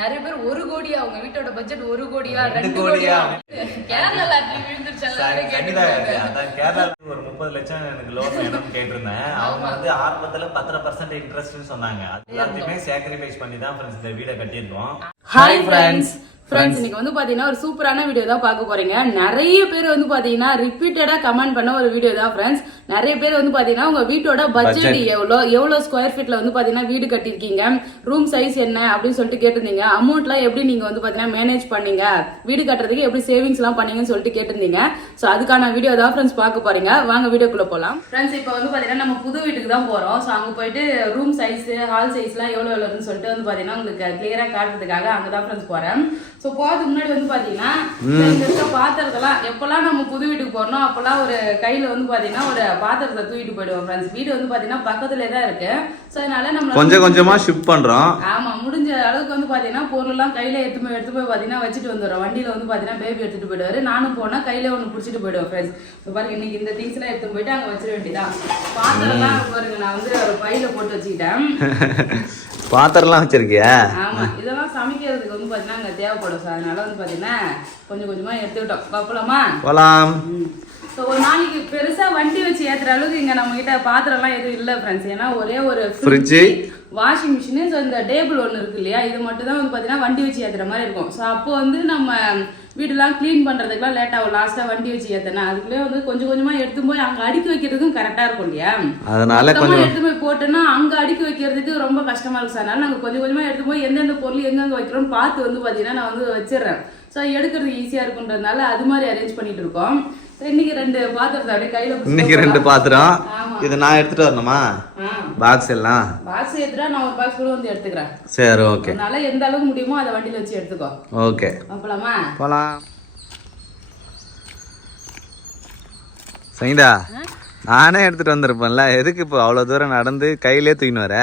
நிறைய பேர் 1 கோடியா அவங்க வீட்டோட பட்ஜெட் 1 கோடியா 2 கோடியா கேரளால ஒரு 30 லட்சம் எனக்கு லோன் வேணும்னு கேட்டிருந்தேன். அவங்க வந்து ஆரம்பத்துல 10% இன்ட்ரெஸ்ட்னு சொன்னாங்க. எல்லாத்தையுமே சாக்ரிஃபைஸ் பண்ணி தான் ஃப்ரெண்ட்ஸ் இந்த வீடை கட்டியிருக்கோம். ஹாய் ஃப்ரெண்ட்ஸ், இன்னைக்கு வந்து பாத்தீங்கன்னா ஒரு சூப்பரான வீடியோ தான் பார்க்க போறீங்க. நிறைய பேர் வந்து பாத்தீங்கன்னா ரிப்பீட்டடா கமெண்ட் பண்ண ஒரு வீடியோ தான் ஃப்ரெண்ட்ஸ். நிறைய பேர் வந்து பாத்தீங்கன்னா உங்க வீட்டோட பட்ஜெட் எவ்வளவு ஸ்கொயர் ஃபீட்ல வந்து பாத்தீங்கன்னா வீடு கட்டிருக்கீங்க, ரூம் சைஸ் என்ன அப்படின்னு சொல்லிட்டு கேட்டிருந்தீங்க. அமௌண்ட்லாம் எப்படி நீங்க வந்து பாத்தீங்கன்னா மேனேஜ் பண்ணீங்க, வீடு கட்டுறதுக்கு எப்படி சேவிங்ஸ் எல்லாம் பண்ணீங்கன்னு சொல்லிட்டு கேட்டிருந்தீங்க. சோ அதுக்கான வீடியோ தான் ஃப்ரெண்ட்ஸ் பார்க்க போறீங்க. வாங்க வீடியோக்குள்ள போலாம். ஃப்ரெண்ட்ஸ் இப்போ வந்து பாத்தீங்கன்னா நம்ம புது வீட்டுக்கு தான் போறோம். சோ அங்க போயிட்டு ரூம் சைஸ், ஹால் சைஸ் எல்லாம் எவ்வளவுன்னு சொல்லிட்டு வந்து பாத்தீங்கன்னா உங்களுக்கு கிளியரா காட்டுறதுக்காக அங்கதான் ஃப்ரெண்ட்ஸ் போறேன். சோ போறதுக்கு முன்னாடி வந்து பாத்தீங்கன்னா இந்த பாத்திரத்தெல்லாம் எப்பெல்லாம் நம்ம புது வீட்டுக்கு போறோம் அப்பெல்லாம் ஒரு கையில வந்து பாத்தீங்கன்னா ஒரு பாத்திரத்தை தூக்கிட்டு போயிடுவோம் ஃப்ரெண்ட்ஸ். வீடு வந்து பாத்தீங்கன்னா பக்கத்துலயே தான் இருக்கு. சோ அதனால நம்ம கொஞ்சம் கொஞ்சமா ஷிஃப்ட் பண்றோம். ஆமா, முடிஞ்ச அளவுக்கு வந்து பாத்தீங்கன்னா பொருள் எல்லாம் கையில எடுத்து போய் பாத்தீங்கன்னா வச்சுட்டு வந்துடுறோம். வண்டியில வந்து பாத்தீங்கன்னா பேபி எடுத்துட்டு போயிடுவாரு. நானும் போனா கையில ஒண்ணு புடிச்சிட்டு போயிடுவோம் ஃப்ரெண்ட்ஸ். இப்ப பாருங்க, இன்னைக்கு இந்த திங்ஸ் எல்லாம் எடுத்து போயிட்டு அங்க வச்சிட வேண்டியதான். பாத்திரம் எல்லாம் பாருங்க, நான் வந்து ஒரு பையில போட்டு வச்சுக்கிட்டேன். பாத்திரம்லாம் வச்சிருக்கியா? ஆமா, இதெல்லாம் சமைக்கிறதுக்கு வந்து பாத்தீங்கன்னா அங்க தேவைப்படும். அதனால வந்து பாத்தீங்கன்னா கொஞ்சம் கொஞ்சமா எடுத்துக்கிட்டோம். போலாமா? போலாம். ஒரு நாளைக்கு பெருசா வண்டி வச்சு ஏத்துற அளவுக்கு இங்க நம்ம கிட்ட பாத்திரம் எல்லாம் எதுவும் இல்ல ஃப்ரெண்ட்ஸ். ஏன்னா ஒரே ஒரு ஃப்ரிட்ஜ், வாஷிங் மிஷின், இந்த டேபிள் ஒண்ணு இருக்கு இல்லையா, இது மட்டும் தான் வந்து பாத்தீங்கன்னா வண்டி வச்சு ஏத்துற மாதிரி இருக்கும். சோ அப்போ வந்து நம்ம வீடெல்லாம் கிளீன் பண்றதுக்குலாம் லேட் ஆகும். லாஸ்டா வண்டி வச்சு ஏத்தனா அதுக்குள்ளே வந்து கொஞ்சம் கொஞ்சமா எடுத்து போய் அங்க அடுக்கி வைக்கிறதுக்கும் கரெக்டா இருக்கும் இல்லையா. அதனால கொஞ்சம் எடுத்து போய் போட்டோம்னா அங்க அடுக்கி வைக்கிறதுக்கு ரொம்ப கஷ்டமா இருக்கு. அதனால நாங்க கொஞ்சம் கொஞ்சமா எடுத்து போய் எந்தெந்த பொருள் எங்கெங்க வைக்கிறோம்னு பார்த்து வந்து பாத்தீங்கன்னா நான் வந்து வச்சிடறேன். ஸோ எடுக்கிறதுக்கு ஈஸியா இருக்குன்றதுனால அது மாதிரி அரேஞ்ச் பண்ணிட்டு இருக்கோம். இன்னைக்கு 2 பாத்திரத்தை அப்படியே கையில, இன்னைக்கு 2 பாத்திரம். இது நான் எடுத்துட்டு வரணுமா? பாக்ஸ் எல்லாம் பாக்ஸ் எடுத்துட்டா நான் ஒரு பாக்ஸ் கூட வந்து எடுத்துக்கிறேன். சரி, ஓகே. அதனால எந்த அளவுக்கு முடியுமோ அதை வண்டியில வச்சு எடுத்துக்கோ. ஓகே, போலாமா? போலாம். சைந்தா, நானே எடுத்துட்டு வந்திருப்பேன்ல, எதுக்கு இப்போ அவ்வளவு தூரம் நடந்து கையிலே தூக்கின்னு வர?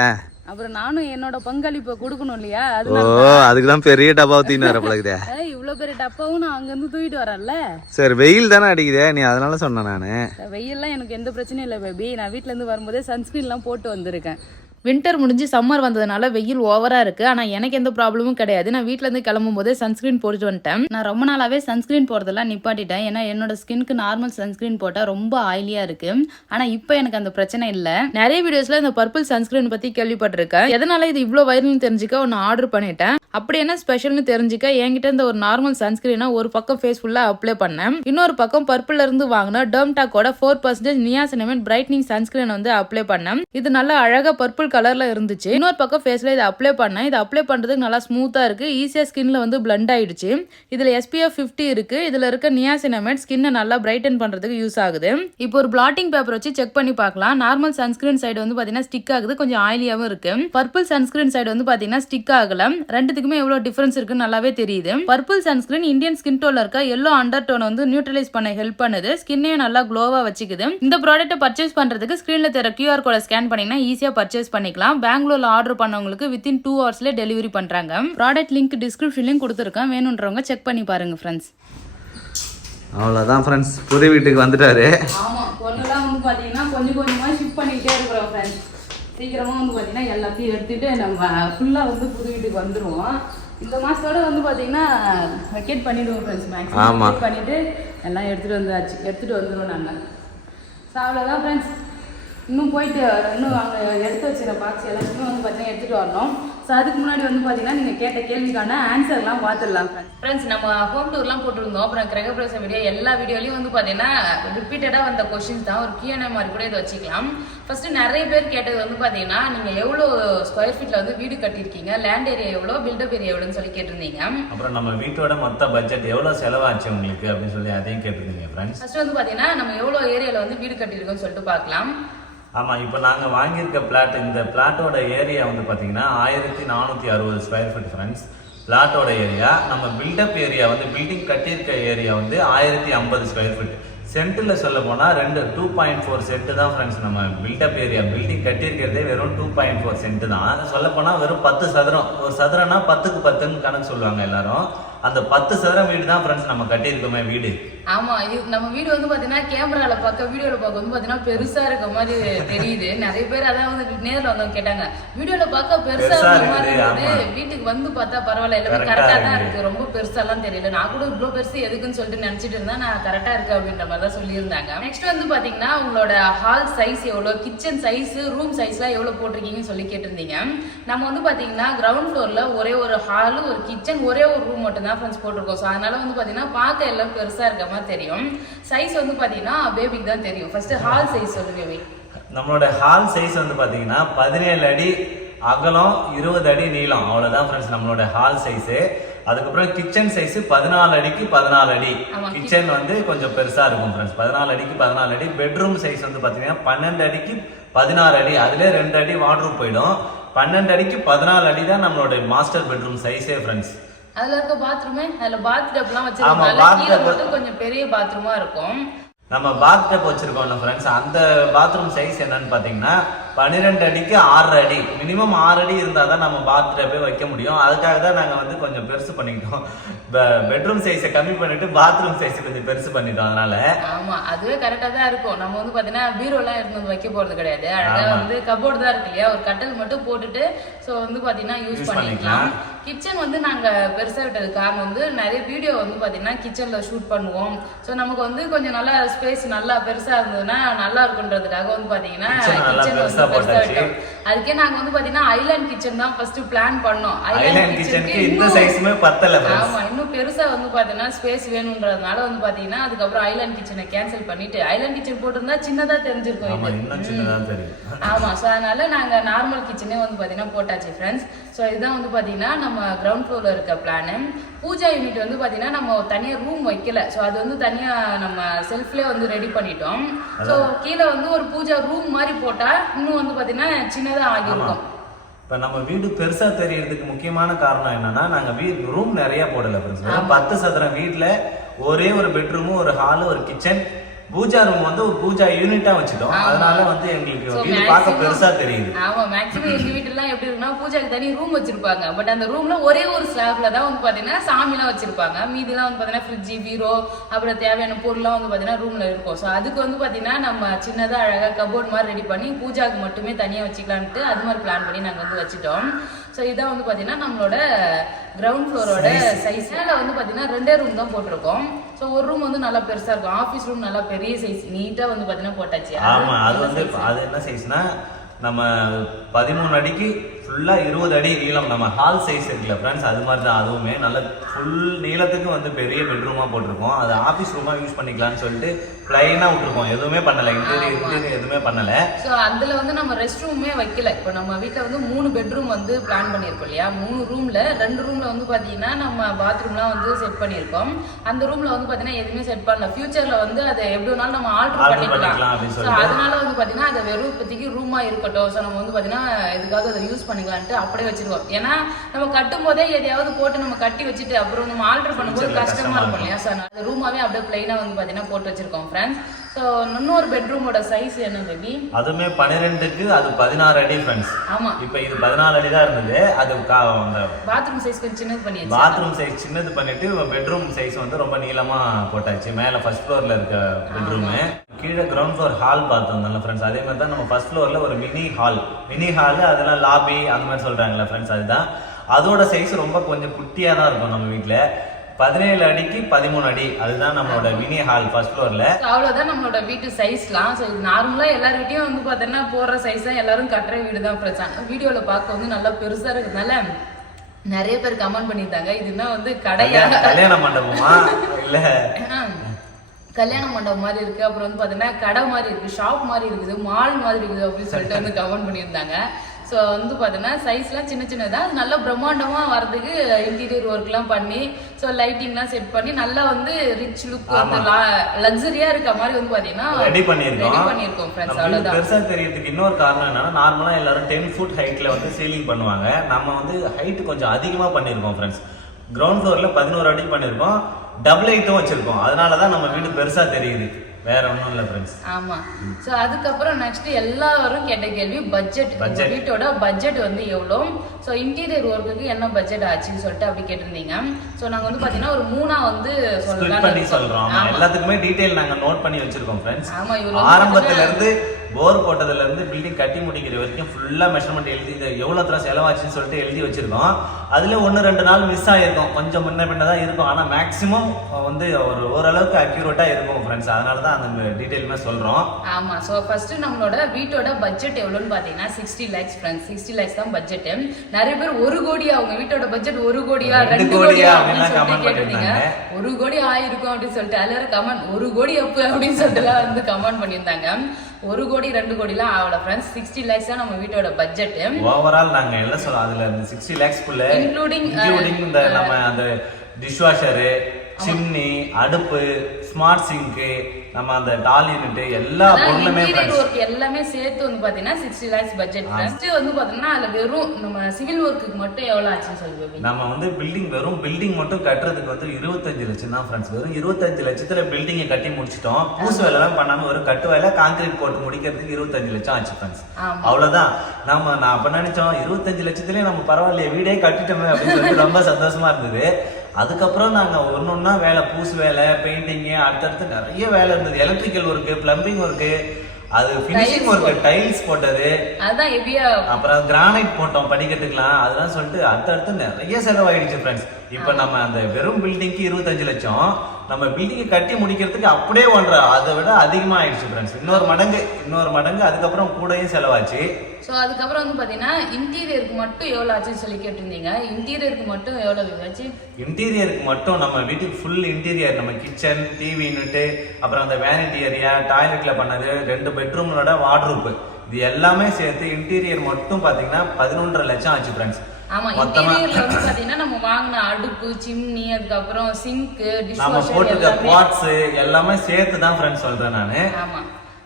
அப்புறம் நானும் என்னோட பங்களிப்பை கொடுக்கணும் இல்லையா. ஓ, அதுக்குதான் பெரிய டப்பாவை தூக்கின்னு வர பழகுதே. இவ்வளவு பெரிய டப்பாவும் நான் அங்க இருந்து தூக்கிட்டு வரேன்ல. சரி, வெயில் தானே அடிக்குதே, நீ அதனால சொன்ன. நானு வெயில்லாம் எனக்கு எந்த பிரச்சனையும் இல்லை பேபி. நான் வீட்டுல இருந்து வரும்போதே சன்ஸ்கிரீன் எல்லாம் போட்டு வந்திருக்கேன். வின்டர் முடிஞ்சு சம்மர் வந்ததுனால வெயில் ஓவரா இருக்கு. ஆனா எனக்கு எந்த ப்ராப்ளமும் கிடையாது. நான் வீட்டுல இருந்து கிளம்பும் போதே சன்ஸ்கிரீன் போட்டு வந்துட்டேன். நான் ரொம்ப நாளாவே சன்ஸ்கிரீன் போறதெல்லாம் நிப்பாட்டிட்டேன். ஏன்னா என்னோட ஸ்கின்க்கு நார்மல் சன்ஸ்கிரீன் போட்டா ரொம்ப ஆயிலியா இருக்கு. ஆனா இப்போ எனக்கு அந்த பிரச்சனை இல்ல. நிறைய வீடியோஸ்ல இந்த பர்பிள் சன்ஸ்கிரீன் பத்தி கேள்விப்பட்டிருக்கேன். எதனால இது இவ்வளவு வைரல்னு தெரிஞ்சுக்க ஒன்னு ஆர்டர் பண்ணிட்டேன். அப்படி என்ன ஸ்பெஷல்னு தெரிஞ்சுக்க என்கிட்ட இந்த ஒரு நார்மல் சன்ஸ்கிரீனை ஒரு பக்கம் ஃபேஸ் ஃபுல்லா அப்ளை பண்ணேன். இன்னொரு பக்கம் பர்பிள்ல இருந்து வாங்கின டெர்ம்டாக்கோட 4% நியாசினமைட் பிரைட்னிங் சன்ஸ்கிரீன் வந்து அப்ளை பண்ணேன். இது நல்லா அழகா பர்பிள் கலர்ல இருந்துச்சு. இன்னொரு பக்கம் ஃபேஸ்ல இதை அப்ளை பண்ணேன். இதை அப்ளை பண்றதுக்கு நல்லா ஸ்மூத்தா இருக்கு. ஈஸியா ஸ்கின்ல வந்து பிளண்ட் ஆயிடுச்சு. இதுல SPF 50 இருக்கு. இதுல இருக்க நியாசினமைட் ஸ்கின்னை நல்லா பிரைட்டன் பண்றதுக்கு யூஸ் ஆகுது. இப்போ ஒரு பிளாட்டிங் பேப்பர் வச்சு செக் பண்ணி பார்க்கலாம். நார்மல் சன்ஸ்கிரீன் சைடு வந்து பாத்தீங்கன்னா ஸ்டிக் ஆகுது, கொஞ்சம் ஆயிலியாவும் இருக்கு. பர்பிள் சன்ஸ்கிரீன் சைடு வந்து பாத்தீங்கன்னா ஸ்டிக் ஆகல. ரெண்டுத்துக்குமே எவ்வளவு டிஃபரன்ஸ் இருக்குன்னு நல்லாவே தெரியுது. பர்பிள் சன்ஸ்கிரீன் இந்தியன் ஸ்கின் டோன்ல இருக்க எல்லோ அண்டர் டோன் வந்து நியூட்ரலைஸ் பண்ண ஹெல்ப் பண்ணுது. ஸ்கின்னையும் நல்லா க்ளோவா வச்சுக்குது. இந்த ப்ராடக்ட்டை பர்ச்சேஸ் பண்றதுக்கு ஸ்கிரீன்ல தெரிய QR கோட ஸ்கேன் பண்ணீங்கன்னா ஈஸியா பர்ச்சேஸ் பண்ணிக்கலாம். பெங்களூர்ல ஆர்டர் பண்ணவங்களுக்கு வித்தின் 2 ஹவர்ஸ்ல டெலிவரி பண்றாங்க. ப்ராடக்ட் லிங்க் டிஸ்கிரிப்ஷன்லயும் கொடுத்துருக்கேன், வேணும்ன்றவங்க செக் பண்ணி பாருங்க ஃப்ரெண்ட்ஸ். அவ்வளவுதான் ஃப்ரெண்ட்ஸ், புது வீட்டுக்கு வந்துட்டாரு. ஆமா, பொருளெல்லாம் வந்து பாத்தீங்கன்னா கொஞ்சம் கொஞ்சமா ஷிஃப்ட் பண்ணிட்டே இருக்கிறோம் ஃப்ரெண்ட்ஸ். சீக்கிரமா வந்து பாத்தீங்கன்னா எல்லாத்தையும் எடுத்துட்டு நம்ம ஃபுல்லா வந்து புது வீட்டுக்கு வந்துருவோம். இந்த மாசத்தோட வந்து பாத்தீங்கன்னா வெக்கேட் பண்ணிடுவோம் ஃப்ரெண்ட்ஸ். மேக்ஸிமம் பண்ணிட்டு எல்லாம் எடுத்துட்டு வந்துருவோம் நாங்க. ஸோ அவ்வளோதான் ஃப்ரெண்ட்ஸ். இன்னும் போயிட்டு இன்னும் அங்கே எடுத்து வச்சுற பாக்ஸ் எல்லாத்தையுமே வந்து பார்த்தீங்கன்னா எடுத்துகிட்டு வரணும். ஸோ அதுக்கு முன்னாடி வந்து பார்த்தீங்கன்னா நீங்கள் கேட்ட கேள்விக்கான ஆன்சர்லாம் பார்த்துடலாம் ஃப்ரெண்ட்ஸ். நம்ம ஹோம் டூர்லாம் போட்டுருந்தோம். அப்புறம் கிரகப்பிரவேச வீடியோ எல்லா வீடியோலையும் வந்து பார்த்தீங்கன்னா ரிப்பீட்டடாக வந்த கொஸ்டின்ஸ் தான். ஒரு Q&A மாதிரி கூட இதை வச்சுக்கலாம். ஃபர்ஸ்ட் நிறைய பேர் கேட்டது வந்து பார்த்தீங்கன்னா நீங்கள் எவ்வளோ ஸ்கொயர் ஃபீட்டில் வந்து வீடு கட்டியிருக்கீங்க, லேண்ட் ஏரியா எவ்வளோ, பில்டப் ஏரியா எவ்வளோன்னு சொல்லி கேட்டிருந்தீங்க. அப்புறம் நம்ம வீட்டோட மொத்த பட்ஜெட் எவ்வளோ செலவாச்சு உங்களுக்கு அப்படின்னு சொல்லி அதையும் கேட்டிருந்தீங்க ஃப்ரெண்ட்ஸ். ஃபர்ஸ்ட் வந்து பார்த்தீங்கன்னா நம்ம எவ்வளோ ஏரியாவில் வந்து வீடு கட்டியிருக்கோம்னு சொல்லிட்டு பார்க்கலாம். ஆமாம், இப்போ நாங்கள் வாங்கியிருக்க பிளாட், இந்த பிளாட்டோட ஏரியா வந்து பார்த்தீங்கன்னா 1460 ஸ்கொயர் ஃபீட் ஃப்ரெண்ட்ஸ். பிளாட்டோட ஏரியா. நம்ம பில்டப் ஏரியா வந்து பில்டிங் கட்டியிருக்க ஏரியா வந்து 1050 ஸ்கொயர் ஃபீட். சென்ட்டில் சொல்ல போனால் 2.4 சென்ட் தான் ஃப்ரெண்ட்ஸ். நம்ம பில்டப் ஏரியா பில்டிங் கட்டியிருக்கிறதே வெறும் 2.4 சென்ட் தான். சொல்ல போனால் வெறும் 10 சதுரம். ஒரு சதுரம்னா 10க்கு 10ன்னு கணக்கு சொல்லுவாங்க எல்லாரும். அந்த 10 சதுரம் வீடு தான் ஃப்ரெண்ட்ஸ் நம்ம கட்டியிருக்கோமே வீடு. ஆமா, இது நம்ம வீடு வந்து பாத்தீங்கன்னா கேமரால பார்க்க வீடியோல பார்க்க வந்து பாத்தீங்கன்னா பெருசா இருக்க மாதிரி தெரியுது. நிறைய பேர் அதான் வந்து நேர்ல வந்தவங்க கேட்டாங்க, வீடியோல பார்க்க பெருசா இருக்க மாதிரி இருக்குது, வீட்டுக்கு வந்து பார்த்தா பரவாயில்ல எல்லாமே கரெக்டா தான் இருக்கு, ரொம்ப பெருசா எல்லாம் தெரியல. நான் கூட இவ்வளவு பெருசு எதுக்குன்னு சொல்லிட்டு நினைச்சிட்டு இருந்தேன், நான் கரெக்டா இருக்கு அப்படின்ற மாதிரி தான் சொல்லியிருந்தாங்க. நெக்ஸ்ட் வந்து பாத்தீங்கன்னா உங்களோட ஹால் சைஸ் எவ்வளவு, கிச்சன் சைஸ், ரூம் சைஸ்லாம் எவ்வளவு போட்டிருக்கீங்கன்னு சொல்லி கேட்டிருந்தீங்க. நம்ம வந்து பாத்தீங்கன்னா கிரவுண்ட் ஃப்ளோர்ல ஒரே ஒரு ஹால், ஒரு கிச்சன், ஒரே ஒரு ரூம் மட்டும் தான் ஃப்ரெண்ட்ஸ் போட்டிருக்கோம். ஸோ அதனால வந்து பாத்தீங்கன்னா பார்க்க எல்லாம் பெருசா இருக்க மாதிரி தெரியும். சைஸ் வந்து பாத்தீங்கன்னா பேபிக்கு தான் தெரியும். ஃபர்ஸ்ட் ஹால் சைஸ் சொல்லுங்க பேபி. நம்மளோட ஹால் சைஸ் வந்து பாத்தீங்கன்னா 17 அடி அகலம், 20 அடி நீளம், அவ்வளவுதான் ஃப்ரெண்ட்ஸ் நம்மளோட ஹால் சைஸ். அதுக்கப்புறம் கிச்சன் சைஸ் 14 அடிக்கு 14 அடி. கிச்சன் வந்து கொஞ்சம் பெருசா இருக்கும் ஃப்ரெண்ட்ஸ், 14 அடிக்கு 14 அடி. பெட்ரூம் சைஸ் வந்து பாத்தீங்கன்னா 12 அடிக்கு 16 அடி. அதுல 2 அடி வார்ட்ரூம் போயிடும். 12 அடிக்கு 14 அடி தான் நம்மளோட மாஸ்டர் பெட்ரூம் சைஸே ஃப்ரெண்ட்ஸ். அதுல இருக்க பாத்ரூமே, அதுல பாத் டப்லாம் வச்சிருக்காங்க, கீழ மட்டும் கொஞ்சம் பெரிய பாத்ரூமா இருக்கும். நம்ம பாத் டப் வச்சிருக்கோம்ல ஃப்ரெண்ட்ஸ், அந்த பாத்ரூம் சைஸ் என்னன்னு பாத்தீங்கன்னா 12 அடிக்கு 6 அடி. மினிமம் 6 அடி இருந்தால் தான் நம்ம பாத் டப்பே வைக்க முடியும். அதுக்காக தான் நாங்கள் வந்து கொஞ்சம் பெருசு பண்ணிக்கிட்டோம். பெட்ரூம் சைஸை கம்மி பண்ணிட்டு பாத்ரூம் சைஸ் கொஞ்சம் பெருசு பண்ணிட்டோம். அதனால ஆமா, அதுவே கரெக்டா தான் இருக்கும். நம்ம வந்து பாத்தீங்கன்னா பீரோலாம் எடுத்து வந்து வைக்க போறது கிடையாது. அழகா வந்து கபோர்டு தான் இருக்கு இல்லையா, ஒரு கட்டல் மட்டும் போட்டுட்டு ஸோ வந்து பாத்தீங்கன்னா யூஸ் பண்ணிக்கலாம். கிச்சன் வந்து நாங்க பெருசா விட்டது காரணம் வந்து நிறைய வீடியோ வந்து பாத்தீங்கன்னா கிச்சன்ல ஷூட் பண்ணுவோம். ஸோ நமக்கு வந்து கொஞ்சம் நல்லா ஸ்பேஸ் நல்லா பெருசா இருந்ததுன்னா நல்லா இருக்குன்றதுக்காக வந்து பாத்தீங்கன்னா கிச்சன் வந்து பெருசா விட்டோம். அதுக்கே நாங்க வந்து பாத்தீங்கன்னா ஐலாண்ட் கிச்சன் தான் ஃபர்ஸ்ட் பிளான் பண்ணோம். ஐலாண்ட் கிச்சனுக்கு இந்த சைஸ்மே பத்தல. ஆமா, இன்னும் பெருசா வந்து பாத்தீங்கன்னா ஸ்பேஸ் வேணும்ன்றதுனால வந்து பாத்தீங்கன்னா அதுக்கப்புறம் ஐலாண்ட் கிச்சனை கேன்சல் பண்ணிட்டு ஐலாண்ட் கிச்சன் போட்டிருந்தா சின்னதா தெரிஞ்சிருக்கும். ஆமா, ஸோ அதனால நாங்க நார்மல் கிச்சனே வந்து பாத்தீங்கன்னா போட்டாச்சு ஃப்ரெண்ட்ஸ். ஸோ இதுதான் வந்து பாத்தீங்கன்னா நம்ம கிரவுண்ட் ஃப்ளோர்ல இருக்க பிளான். பூஜா யூனிட் வந்து பாத்தீங்கன்னா நம்ம தனியா ரூம் வைக்கல. ஸோ அது வந்து தனியா நம்ம செல்ஃப்லயே வந்து ரெடி பண்ணிட்டோம். ஸோ கீழே வந்து ஒரு பூஜா ரூம் மாதிரி போட்டா இன்னும் வந்து பாத்தீங்கன்னா சின்னதா ஆகிருக்கும். இப்போ நம்ம வீடு பெருசா தெரியறதுக்கு முக்கியமான காரணம் என்னன்னா, நாங்க ரூம் நிறைய போடல ஃப்ரெண்ட்ஸ். 10 சதுரம் வீட்டுல ஒரே ஒரு பெட்ரூம், ஒரு ஹால், ஒரு கிச்சன், பூஜா ரூம் வந்து ஒரு பூஜா யூனிட்டா வச்சிட்டோம். அதனால வந்து எங்களுக்கு வீடு பார்க்க பெருசா தெரியுது. ஆமா, மேக்ஸிமம் எங்க வீட்டுல எல்லாம் எப்படி இருக்குன்னா பூஜாக்கு தனி ரூம் வச்சிருப்பாங்க. பட் அந்த ரூம்ல ஒரே ஒரு ஸ்லாப்ல தான் வந்து பாத்தீங்கன்னா சாமி எல்லாம் வச்சிருப்பாங்க. மீதி எல்லாம் வந்து பாத்தீங்கன்னா ஃப்ரிட்ஜ், பீரோ, அப்புறம் தேவையான பொருள்லாம் வந்து பாத்தீங்கன்னா ரூம்ல இருக்கும். ஸோ அதுக்கு வந்து பாத்தீங்கன்னா நம்ம சின்னதா அழகா கபோர்ட் மாதிரி ரெடி பண்ணி பூஜாக்கு மட்டுமே தனியா வச்சுக்கலான்ட்டு அது மாதிரி பிளான் பண்ணி நாங்க வந்து வச்சுட்டோம். ஸோ இதான் வந்து பாத்தீங்கன்னா நம்மளோட கிரவுண்ட் ஃப்ளோரோட சைஸ். வந்து பாத்தீங்கன்னா 2 ரூம் தான் போட்டிருக்கோம். ஸோ ஒரு ரூம் வந்து நல்லா பெருசா இருக்கும், ஆஃபீஸ் ரூம் நல்லா பெரிய சைஸ் நீட்டா வந்து பாத்தீங்கன்னா போட்டாச்சு. ஆமா, அது வந்து அது என்ன சைஸ்னா நம்ம 13 அடிக்கு ஃபுல்லா 20 அடி நீளம். நம்ம ஹால் சைஸ் இருக்குல்ல ஃப்ரெண்ட்ஸ், அது மாதிரி தான் அதுவுமே நல்ல ஃபுல் நீளத்துக்கு வந்து பெரிய பெட்ரூமா போட்டிருக்கோம். அது ஆஃபீஸ் ரூமா யூஸ் பண்ணிக்கலாம்னு சொல்லிட்டு பிளைனா விட்டுருக்கோம், எதுவுமே பண்ணல, இன்டீரியர் எதுவுமே பண்ணல. ஸோ அதுல வந்து நம்ம ரெஸ்ட் ரூமே வைக்கல. இப்போ நம்ம வீட்டில் வந்து 3 பெட்ரூம் வந்து பிளான் பண்ணியிருக்கோம் இல்லையா, 3 ரூம்ல 2 ரூம்ல வந்து பாத்தீங்கன்னா நம்ம பாத்ரூம்லாம் வந்து செட் பண்ணியிருக்கோம். அந்த ரூம்ல வந்து பாத்தீங்கன்னா எதுவுமே செட் பண்ணல. ஃபியூச்சர்ல வந்து அதை எப்படி வேணாலும் நம்ம ஆல்டர் பண்ணிக்கலாம். ஸோ அதனால வந்து பாத்தீங்கன்னா அதை வெறும் இப்போதைக்கு ரூமா இருக்கட்டும், ஸோ நம்ம வந்து பாத்தீங்கன்னா எதுக்காவது அதை யூஸ் பண்ணிக்கலான்ட்டு அப்படியே வச்சிருக்கோம். ஏன்னா நம்ம கட்டும் போதே எதையாவது போட்டு நம்ம கட்டி வச்சுட்டு அப்புறம் நம்ம ஆல்டர் பண்ணும்போது கஷ்டமா இருக்கும் இல்லையா. ஸோ அந்த ரூமாவே அப்படியே பிளைனா வந்து பாத்தீங்கன்னா போட்டு வச்சிருக்கோம் ஃப்ரெண்ட்ஸ். ஸோ இன்னொரு பெட்ரூமோட சைஸ் என்ன பேபி? அதுவுமே 12க்கு அது 16 அடி ஃப்ரெண்ட்ஸ். ஆமா, இப்போ இது 14 அடி தான் இருந்தது. அது அந்த பாத்ரூம் சைஸ் கொஞ்சம் சின்னது பண்ணியாச்சு. பாத்ரூம் சைஸ் சின்னது பண்ணிட்டு பெட்ரூம் சைஸ் வந்து ரொம்ப நீளமா போட்டாச்சு. மேல ஃபர்ஸ்ட் ஃப்ளோர்ல இருக்க பெட்ரூம், கீழே கிரவுண்ட் ஃப்ளோர் ஹால் பார்த்தோம்ல ஃப்ரெண்ட்ஸ். அதே மாதிரி தான் நம்ம ஃபர்ஸ்ட் ஃப்ளோர்ல ஒரு மினி ஹால் அதெல்லாம் லாபி அந்த மாதிரி சொல்றாங்கல்ல ஃப்ரெண்ட்ஸ், அதுதான். அதோட சைஸ் ரொம்ப கொஞ்சம் குட்டியா தான் இருக்கும். நம்ம வீட்டுல 17 அடிக்கு 13 அடி, அதுதான் நம்மளோட மினி ஹால் ஃபர்ஸ்ட் ஃப்ளோர்ல. அவ்வளவுதான் நம்மளோட வீட்டு சைஸ்லாம். ஸோ இது நார்மலா எல்லார் வீட்டையும் வந்து பார்த்தோன்னா போடுற சைஸ் தான், எல்லாரும் கட்டுற வீடு தான் பிரச்சனை. வீடியோல பார்க்க வந்து நல்லா பெருசா இருக்கிறதுனால நிறைய பேர் கமெண்ட் பண்ணியிருந்தாங்க, இதுனா வந்து கல்யாண மண்டபமா இல்ல கல்யாண மண்டபம் மாதிரி இருக்கு, அப்புறம் வந்து பாத்தீங்கன்னா கடை மாதிரி இருக்கு, ஷாப் மாதிரி இருக்குது, மால் மாதிரி இருக்குது அப்படின்னு சொல்லிட்டு வந்து கமெண்ட் பண்ணியிருந்தாங்க. ஸோ வந்து பார்த்தீங்கன்னா சைஸ்லாம் சின்ன சின்னதாக அது நல்லா பிரம்மாண்டமாக வரதுக்கு இன்டீரியர் ஒர்க்லாம் பண்ணி ஸோ லைட்டிங்லாம் செட் பண்ணி நல்லா வந்து ரிச் லுக் வந்து லக்ஸரியாக இருக்க மாதிரி வந்து பார்த்தீங்கன்னா ரெடி பண்ணியிருக்கோம் ஃப்ரெண்ட்ஸ். அவ்வளோதான். பெருசாக தெரியறதுக்கு இன்னொரு காரணம் என்னன்னா, நார்மலாக எல்லாரும் 10 ஃபுட் ஹைட்டில் வந்து சீலிங் பண்ணுவாங்க. நம்ம வந்து ஹைட் கொஞ்சம் அதிகமாக பண்ணியிருக்கோம் ஃப்ரெண்ட்ஸ். கிரவுண்ட் ஃப்ளோரில் 11 அடி பண்ணியிருக்கோம், டபுள் ஹைட்டும் வச்சிருக்கோம். அதனால தான் நம்ம வீடு பெருசாக தெரியுது. வேற ஒன்றும் இல்லை ஃப்ரெண்ட்ஸ். ஆமா. ஸோ அதுக்கப்புறம் நெக்ஸ்ட் எல்லாரும் கேட்ட கேள்வி பட்ஜெட். வீட்டோட பட்ஜெட் வந்து எவ்வளோ, ஸோ இன்டீரியர் ஒர்க்குக்கு என்ன பட்ஜெட் ஆச்சுன்னு சொல்லிட்டு அப்படி கேட்டிருந்தீங்க. ஸோ நாங்கள் வந்து பார்த்தீங்கன்னா ஒரு 3 வந்து சொல்றோம். எல்லாத்துக்குமே டீடைல் நாங்கள் நோட் பண்ணி வச்சிருக்கோம் ஃப்ரெண்ட்ஸ். ஆமா, ஆரம்பத்துல இருந்து போர் போட்டதுல இருந்து பில்டிங் கட்டி முடிக்கிற வரைக்கும் ஃபுல்லா மெஷர்மெண்ட் எழுதி எவ்வளவு தூரம் செலவாச்சுன்னு சொல்லிட்டு எழுதி வச்சிருக்கோம். அதுல 1-2 நாள் மிஸ் ஆயிருக்கும், கொஞ்சம் முன்ன பின்ன தான் இருக்கும். ஆனா மேக்ஸிமம் வந்து ஓரளவுக்கு அக்யூரேட்டா இருக்கும் ஃப்ரெண்ட்ஸ். அதனால தான் அந்த டீடைலுமே சொல்றோம். ஆமா. ஸோ ஃபர்ஸ்ட் நம்மளோட வீட்டோட பட்ஜெட் எவ்வளோன்னு பாத்தீங்கன்னா 60 lakhs ஃப்ரெண்ட்ஸ். 60 lakhs தான் பட்ஜெட். நிறைய பேர் 1 கோடியா, அவங்க வீட்டோட பட்ஜெட் 1 கோடியா 2 கோடியா அப்படின்னு சொல்லிட்டு கேட்டிருந்தீங்க. 1 கோடி ஆயிருக்கும் அப்படின்னு சொல்லிட்டு எல்லாரும் கமெண்ட் 1 கோடி அப்பு அப்படின்னு சொல்லிட்டு வந்து கமெண்ட் பண்ணியிருந்தாங்க. 1 கோடி 2 கோடிலாம் ஆகல ஃப்ரெண்ட்ஸ். 60 lakhs தான் நம்ம வீட்டோட பட்ஜெட். ஓவரால் நாங்க எல்லாம் சொல்லலாம். அதுல 60 lakhs குள்ள இன்க்ளூடிங் இந்த நம்ம அந்த டிஷ் வாஷரு, சிம்னி, அடுப்பு, ஸ்மார்ட் சிங்க், நம்ம அந்த டால் யூனிட் எல்லா பொருளுமே எல்லாமே சேர்த்து வந்து பாத்தீங்கன்னா 60 lakhs பட்ஜெட். ஃபர்ஸ்ட் வந்து பாத்தீங்கன்னா அதுல வெறும் நம்ம சிவில் ஒர்க்குக்கு மட்டும் எவ்வளவு ஆச்சுன்னு சொல்லுங்க. நம்ம வந்து பில்டிங் மட்டும் கட்டுறதுக்கு வந்து 25 லட்சம் தான் ஃப்ரெண்ட்ஸ். வெறும் 25 லட்சத்துல பில்டிங்கை கட்டி முடிச்சிட்டோம். பூசு வேலை எல்லாம் பண்ணாம ஒரு கட்டு வேலை கான்கிரீட் போட்டு முடிக்கிறதுக்கு 25 லட்சம் ஆச்சு ஃப்ரெண்ட்ஸ். அவ்வளவுதான். நான் அப்ப நினைச்சோம் 25 லட்சத்திலே நம்ம பரவாயில்லையே வீடே கட்டிட்டோமே அப்படின்னு சொல்லிட்டு ரொம்ப சந்தோஷமா இருந்தது. அதுக்கப்புறம் நாங்க ஒன்னொன்னா வேலை, பூசு வேலை, பெயிண்டிங்கு, அடுத்தடுத்து நிறைய வேலை இருந்தது. எலக்ட்ரிக்கல் ஒர்க்கு, பிளம்பிங் ஒர்க்கு, அது பினிஷிங் ஒர்க்கு, டைல்ஸ் போட்டது, அப்புறம் கிரானைட் போட்டோம் படிக்கட்டுக்கலாம், அதெல்லாம் சொல்லிட்டு அடுத்தடுத்து நிறைய செலவாயிடுச்சு ஃப்ரெண்ட்ஸ். இப்ப நம்ம அந்த வெறும் பில்டிங்க்கு 25 லட்சம், நம்ம பில்டிங்கை கட்டி முடிக்கிறதுக்கு அப்படியே 1.5 அதை விட அதிகமா ஆயிடுச்சு ஃப்ரெண்ட்ஸ். இன்னொரு மடங்கு அதுக்கப்புறம் கூடயும் செலவாச்சு. ஸோ அதுக்கப்புறம் வந்து பார்த்தீங்கன்னா இன்டீரியருக்கு மட்டும் எவ்வளோ ஆச்சுன்னு சொல்லி கேட்டிருந்தீங்க. இன்டீரியருக்கு மட்டும் எவ்வளோ ஆச்சு? இன்டீரியருக்கு மட்டும் நம்ம வீட்டுக்கு ஃபுல் இன்டீரியர், நம்ம கிச்சன், டிவி யூனிட், அப்புறம் அந்த வேனிட்டி ஏரியா, டாய்லெட்ல பண்ணது, 2 பெட்ரூமோட வார்ட்ரூப், இது எல்லாமே சேர்த்து இன்டீரியர் மட்டும் பார்த்தீங்கன்னா 11.5 லட்சம் ஆச்சு ஃப்ரெண்ட்ஸ். ஆமா, இன்டீரியர்ல வந்து பாத்தீங்கன்னா நம்ம வாங்கின அடுப்பு, சிம்னி, அதுக்கப்புறம் சிங்க், டிஷ் வாஷர், நம்ம போட்டுக்க பாட்ஸ் எல்லாமே சேர்த்து தான் ஃப்ரெண்ட்ஸ் சொல்றேன் நானு. ஆமா.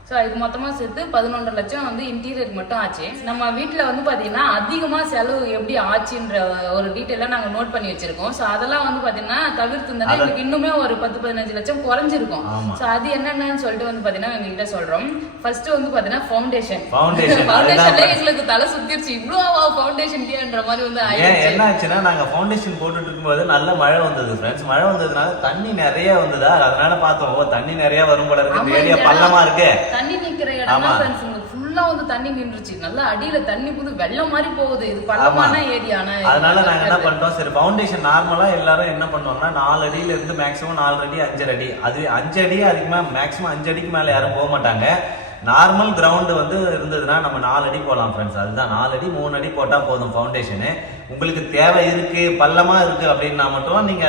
ஸோ இது மொத்தமா சேர்த்து 11.5 லட்சம் வந்து இன்டீரியர் மட்டும் ஆச்சு. நம்ம வீட்டில் வந்து பார்த்தீங்கன்னா அதிகமாக செலவு எப்படி ஆச்சுன்ற ஒரு டீட்டெயிலாக நாங்கள் நோட் பண்ணி வச்சிருக்கோம். ஸோ அதெல்லாம் வந்து பார்த்தீங்கன்னா தவிர்த்துருந்தா எங்களுக்கு இன்னுமே ஒரு 10-15 லட்சம் குறைஞ்சிருக்கும். ஸோ அது என்னென்னு சொல்லிட்டு வந்து பார்த்தீங்கன்னா எங்ககிட்ட சொல்றோம். ஃபர்ஸ்ட் வந்து பார்த்தீங்கன்னா ஃபவுண்டேஷன்ல எங்களுக்கு தலை சுத்திருச்சு. இவ்வளோ ஃபவுண்டேஷன்ன்ற மாதிரி வந்து என்ன ஆச்சுன்னா, நாங்கள் ஃபவுண்டேஷன் போட்டுட்டு இருக்கும்போது நல்ல மழை வந்தது ஃப்ரெண்ட்ஸ். மழை வந்ததுனால தண்ணி நிறைய வந்ததா, அதனால பார்த்தோம் தண்ணி நிறைய வரும் போல இருக்கு, ஏரியா பள்ளமா இருக்கு. தண்ணி நிக்கிற இடம் தான் ஃப்ரெண்ட்ஸ், உங்களுக்கு ஃபுல்லா வந்து தண்ணி நின்றுச்சு. நல்லா அடியில தண்ணி புது வெள்ளம் மாதிரி போகுது. இது பள்ளமான ஏரியானா, அதனால நாங்க என்ன பண்ணிட்டோம், சரி ஃபவுண்டேஷன் நார்மலா எல்லாரும் என்ன பண்ணுவாங்கன்னா 4 அடியில இருந்து மேக்ஸிமம் 4 அடி 5 அடி, அது 5 அடி அதிகமா மேக்ஸிமம் 5 அடிக்கு மேல யாரும் போக மாட்டாங்க. நார்மல் கிரவுண்டு வந்து இருந்ததுன்னா நம்ம 4 அடி போகலாம் ஃப்ரெண்ட்ஸ். அதுதான் 4 அடி 3 அடி போட்டா போதும் ஃபவுண்டேஷனு. உங்களுக்கு தேவை இருக்கு, பள்ளமா இருக்கு அப்படின்னா மட்டும் நீங்க